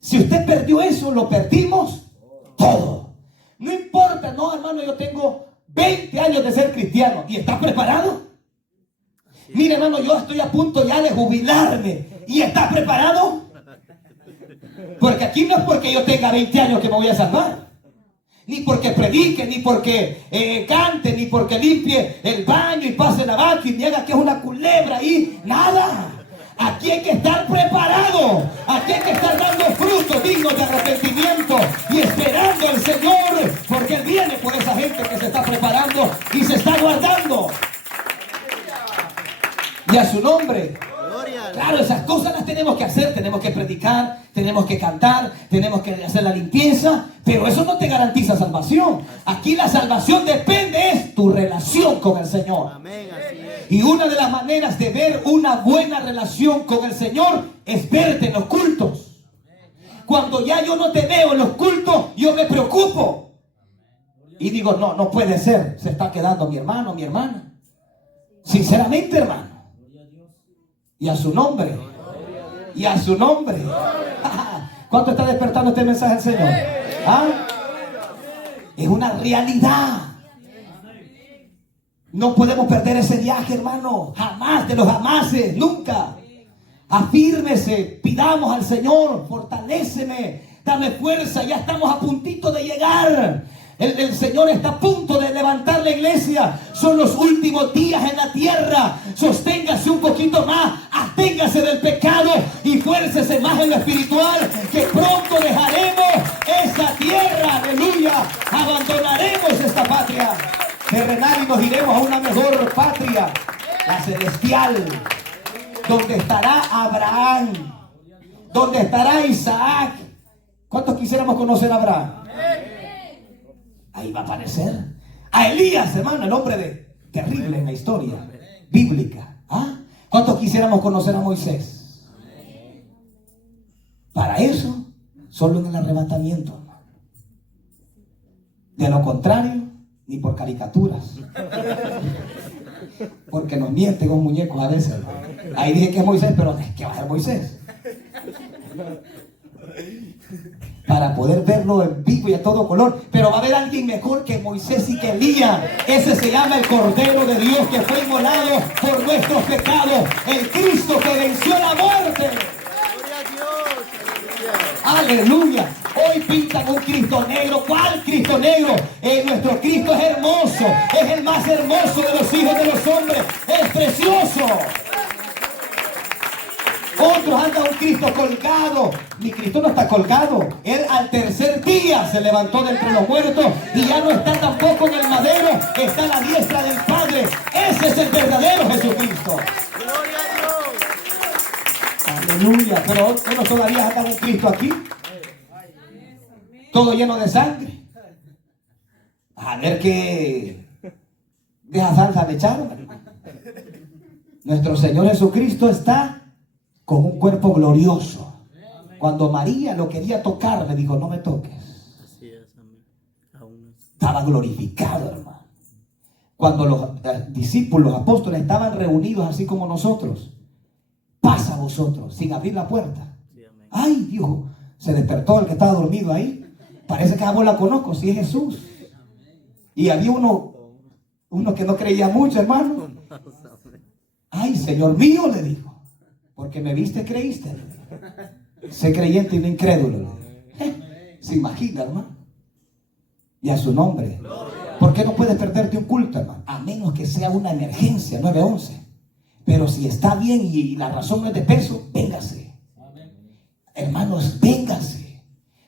Si usted perdió eso, lo perdimos todo. No importa, no, hermano, yo tengo 20 años de ser cristiano. ¿Y estás preparado? Mire, hermano, yo estoy a punto ya de jubilarme. ¿Y estás preparado? Porque aquí no es porque yo tenga 20 años que me voy a salvar. Ni porque predique, ni porque cante, ni porque limpie el baño y pase la vaca y me haga que es una culebra ahí. Nada. Aquí hay que estar preparado. Aquí hay que estar dando frutos dignos de arrepentimiento y esperando al Señor, porque Él viene por esa gente que se está preparando y se está guardando. Y a su nombre. Claro, esas cosas las tenemos que hacer. Tenemos que predicar, tenemos que cantar, tenemos que hacer la limpieza, pero eso no te garantiza salvación. Aquí la salvación depende de tu relación con el Señor. Amén, así es. Y una de las maneras de ver una buena relación con el Señor es verte en los cultos. Cuando ya yo no te veo en los cultos, yo me preocupo y digo: no puede ser, se está quedando mi hermano, mi hermana. Sinceramente, hermano. Y a su nombre. Y a su nombre. ¿Cuánto está despertando este mensaje el Señor? ¿Ah? Es una realidad. No podemos perder ese viaje, hermano. Jamás, de los jamases, nunca. Afírmese, pidamos al Señor: fortaléceme, dame fuerza, ya estamos a puntito de llegar. El Señor está a punto de levantar la iglesia. Son los últimos días en la tierra. Sosténgase un poquito más, absténgase del pecado y fuércese más en lo espiritual, que pronto dejaremos esa tierra, aleluya. Abandonaremos esta patria terrenal y nos iremos a una mejor patria, la celestial, donde estará Abraham, donde estará Isaac. ¿Cuántos quisiéramos conocer a Abraham? Ahí va a aparecer a Elías, hermano, el hombre terrible en la historia bíblica. ¿Ah? ¿Cuántos quisiéramos conocer a Moisés? Para eso, solo en el arrebatamiento. De lo contrario, ni por caricaturas. Porque nos mienten con muñecos a veces. Ahí dije que es Moisés, pero ¿qué va a ser Moisés? Para poder verlo en vivo y a todo color. Pero va a haber alguien mejor que Moisés y que Elías. Ese se llama el Cordero de Dios, que fue inmolado por nuestros pecados, el Cristo que venció la muerte. Aleluya. Hoy pintan un Cristo negro. ¿Cuál Cristo negro? Nuestro Cristo es hermoso. Es el más hermoso de los hijos de los hombres. Es precioso. Otros andan un Cristo colgado. Mi Cristo no está colgado. Él al tercer día se levantó de entre los muertos y ya no está tampoco en el madero. Está a la diestra del Padre. Ese es el verdadero Jesucristo. Gloria a Dios. Aleluya. Pero bueno, todavía anda un Cristo aquí, todo lleno de sangre. A ver qué deja salsa de echar. Nuestro Señor Jesucristo está con un cuerpo glorioso. Cuando María lo quería tocar, le dijo: no me toques. Así es, amén. Aún es. Estaba glorificado, hermano. cuando los discípulos, los apóstoles estaban reunidos así como nosotros, pasa a vosotros, sin abrir la puerta. Ay, Dios, se despertó el que estaba dormido ahí. Parece que a vos la conozco, sí es Jesús. Y había uno que no creía mucho, hermano. Ay, Señor mío, le dijo, porque me viste, creíste. Sé creyente y no incrédulo. ¿Se imagina, hermano? Y a su nombre. ¿Por qué no puedes perderte un culto, hermano? A menos que sea una emergencia, 911. Pero si está bien y la razón no es de peso, véngase. Hermanos, véngase.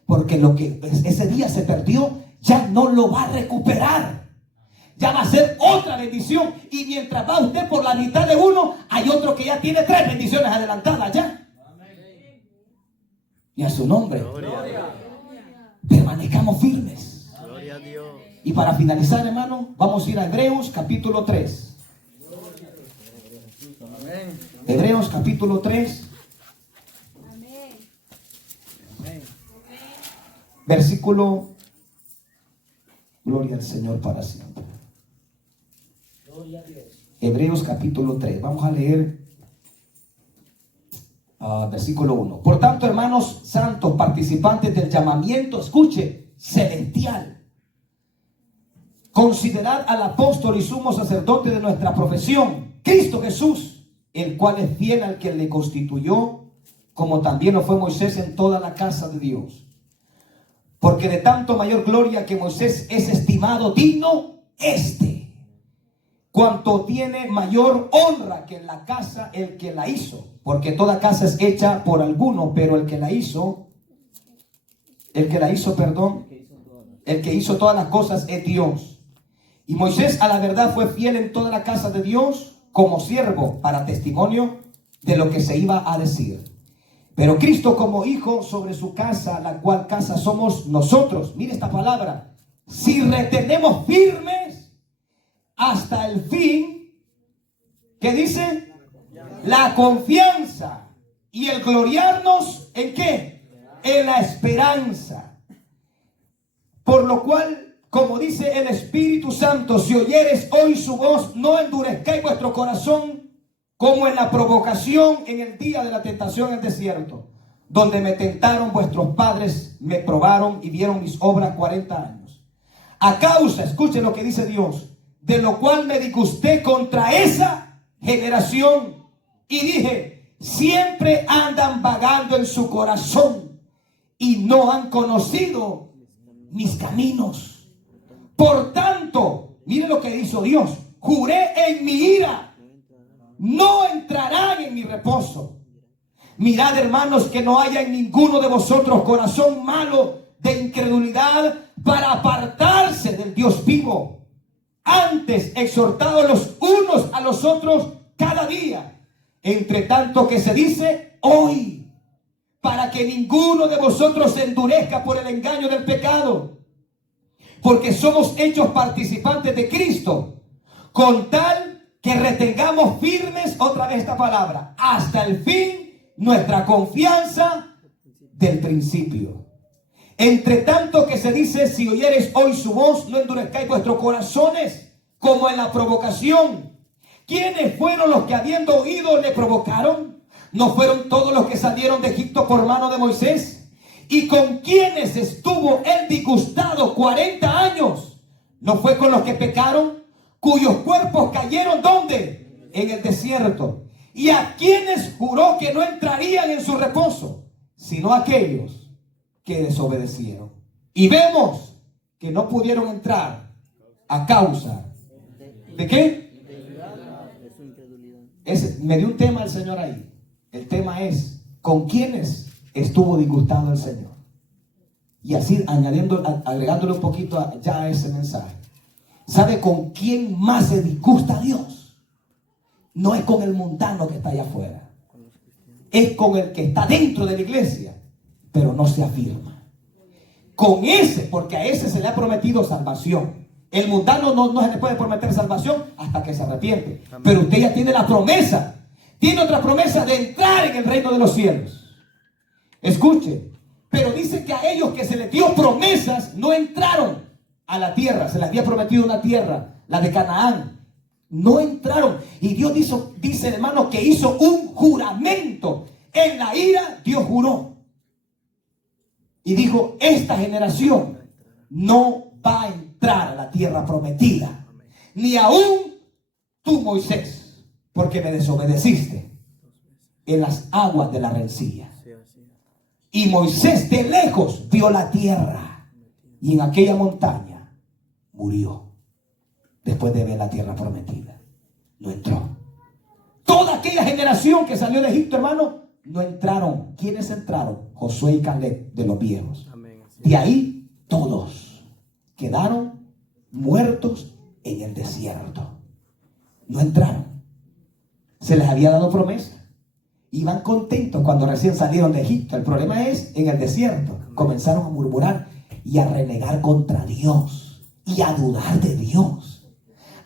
Porque lo que ese día se perdió, ya no lo va a recuperar. Ya va a ser otra bendición. Y mientras va usted por la mitad de uno, hay otro que ya tiene 3 bendiciones adelantadas ya. Y a su nombre. Permanezcamos firmes. Gloria a Dios. Y para finalizar, hermano, vamos a ir a Hebreos capítulo 3. Hebreos capítulo 3. Versículo. Gloria al Señor para siempre. Hebreos capítulo 3. Vamos a leer versículo 1. Por tanto, hermanos santos, participantes del llamamiento, escuche, celestial. Considerad al apóstol y sumo sacerdote de nuestra profesión, Cristo Jesús, el cual es fiel al que le constituyó, como también lo fue Moisés en toda la casa de Dios. Porque de tanto mayor gloria que Moisés es estimado digno, cuanto tiene mayor honra que en la casa el que la hizo. Porque toda casa es hecha por alguno, pero el que hizo todas las cosas es Dios. Y Moisés a la verdad fue fiel en toda la casa de Dios como siervo para testimonio de lo que se iba a decir. Pero Cristo como hijo sobre su casa, la cual casa somos nosotros. Mire esta palabra. Si retenemos firmes hasta el fin, ¿qué dice? La confianza y el gloriarnos ¿en qué? En la esperanza. Por lo cual, como dice el Espíritu Santo, si oyeres hoy su voz, no endurezcáis vuestro corazón como en la provocación en el día de la tentación en el desierto, donde me tentaron vuestros padres, me probaron y vieron mis obras 40 años. A causa, escuchen lo que dice Dios, de lo cual me disgusté contra esa generación y dije, siempre andan vagando en su corazón y no han conocido mis caminos. Por tanto, mire lo que hizo Dios, juré en mi ira, no entrarán en mi reposo. Mirad, hermanos, que no haya en ninguno de vosotros corazón malo de incredulidad para apartarse del Dios vivo. Antes, exhortados los unos a los otros cada día, entre tanto que se dice hoy, para que ninguno de vosotros se endurezca por el engaño del pecado. Porque somos hechos participantes de Cristo, con tal que retengamos firmes, otra vez esta palabra, hasta el fin nuestra confianza del principio. Entre tanto que se dice, si oyeres hoy su voz, no endurezcáis vuestros corazones, como en la provocación. ¿Quiénes fueron los que habiendo oído le provocaron? ¿No fueron todos los que salieron de Egipto por mano de Moisés? ¿Y con quienes estuvo él disgustado 40 años? ¿No fue con los que pecaron? Cuyos cuerpos cayeron ¿dónde? En el desierto. ¿Y a quienes juró que no entrarían en su reposo? Sino aquellos que desobedecieron. Y vemos que no pudieron entrar a causa ¿de qué? Me dio un tema el Señor ahí. El tema es ¿con quiénes estuvo disgustado el Señor? Y así agregándole un poquito ya a ese mensaje. ¿Sabe con quién más se disgusta Dios? No es con el mundano que está allá afuera. Es con el que está dentro de la iglesia, pero no se afirma. Con ese, porque a ese se le ha prometido salvación. El mundano no se le puede prometer salvación hasta que se arrepiente. Amén. Pero usted ya tiene la promesa. Tiene otra promesa de entrar en el reino de los cielos. Escuche, pero dice que a ellos que se les dio promesas no entraron a la tierra. Se les había prometido una tierra la de Canaán. No entraron. Y Dios dice, hermano, que hizo un juramento. En la ira, Dios juró. Y dijo, esta generación no va a entrar a la tierra prometida. Ni aún tú, Moisés, porque me desobedeciste en las aguas de la rencilla. Y Moisés de lejos vio la tierra. Y en aquella montaña murió. Después de ver la tierra prometida, no entró. Toda aquella generación que salió de Egipto, hermano, no entraron. ¿Quiénes entraron? Josué y Caleb, de los viejos. De ahí todos quedaron muertos en el desierto. No entraron. Se les había dado promesa. Iban contentos cuando recién salieron de Egipto. El problema es en el desierto. Comenzaron a murmurar y a renegar contra Dios y a dudar de Dios.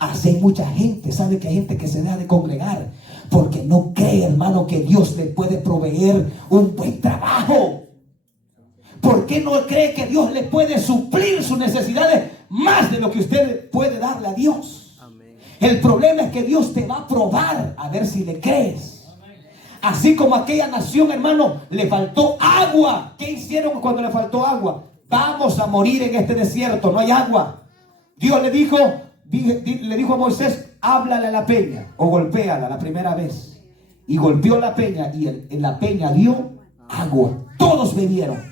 Así hay mucha gente, sabe que hay gente que se deja de congregar porque no cree, hermano, que Dios le puede proveer un buen trabajo. ¿Por qué no cree que Dios le puede suplir sus necesidades más de lo que usted puede darle a Dios? Amén. El problema es que Dios te va a probar a ver si le crees. Así como aquella nación, hermano, le faltó agua. ¿Qué hicieron cuando le faltó agua? Vamos a morir en este desierto, no hay agua. Dios le dijo a Moisés, háblale a la peña o golpéala la primera vez. Y golpeó la peña y en la peña dio agua. Todos bebieron.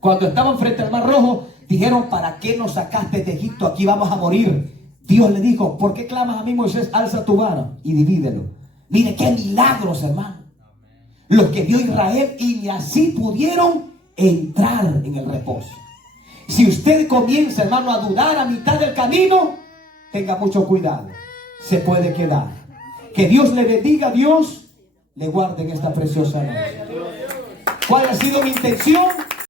Cuando estaban frente al Mar Rojo, dijeron, ¿para qué nos sacaste de Egipto? Aquí vamos a morir. Dios le dijo, ¿por qué clamas a mí, Moisés? Alza tu vara y divídelo. Mire qué milagros, hermano. Los que vio Israel, y así pudieron entrar en el reposo. Si usted comienza, hermano, a dudar a mitad del camino, tenga mucho cuidado. Se puede quedar. Que Dios le bendiga, Dios le guarde en esta preciosa noche. ¿Cuál ha sido mi intención?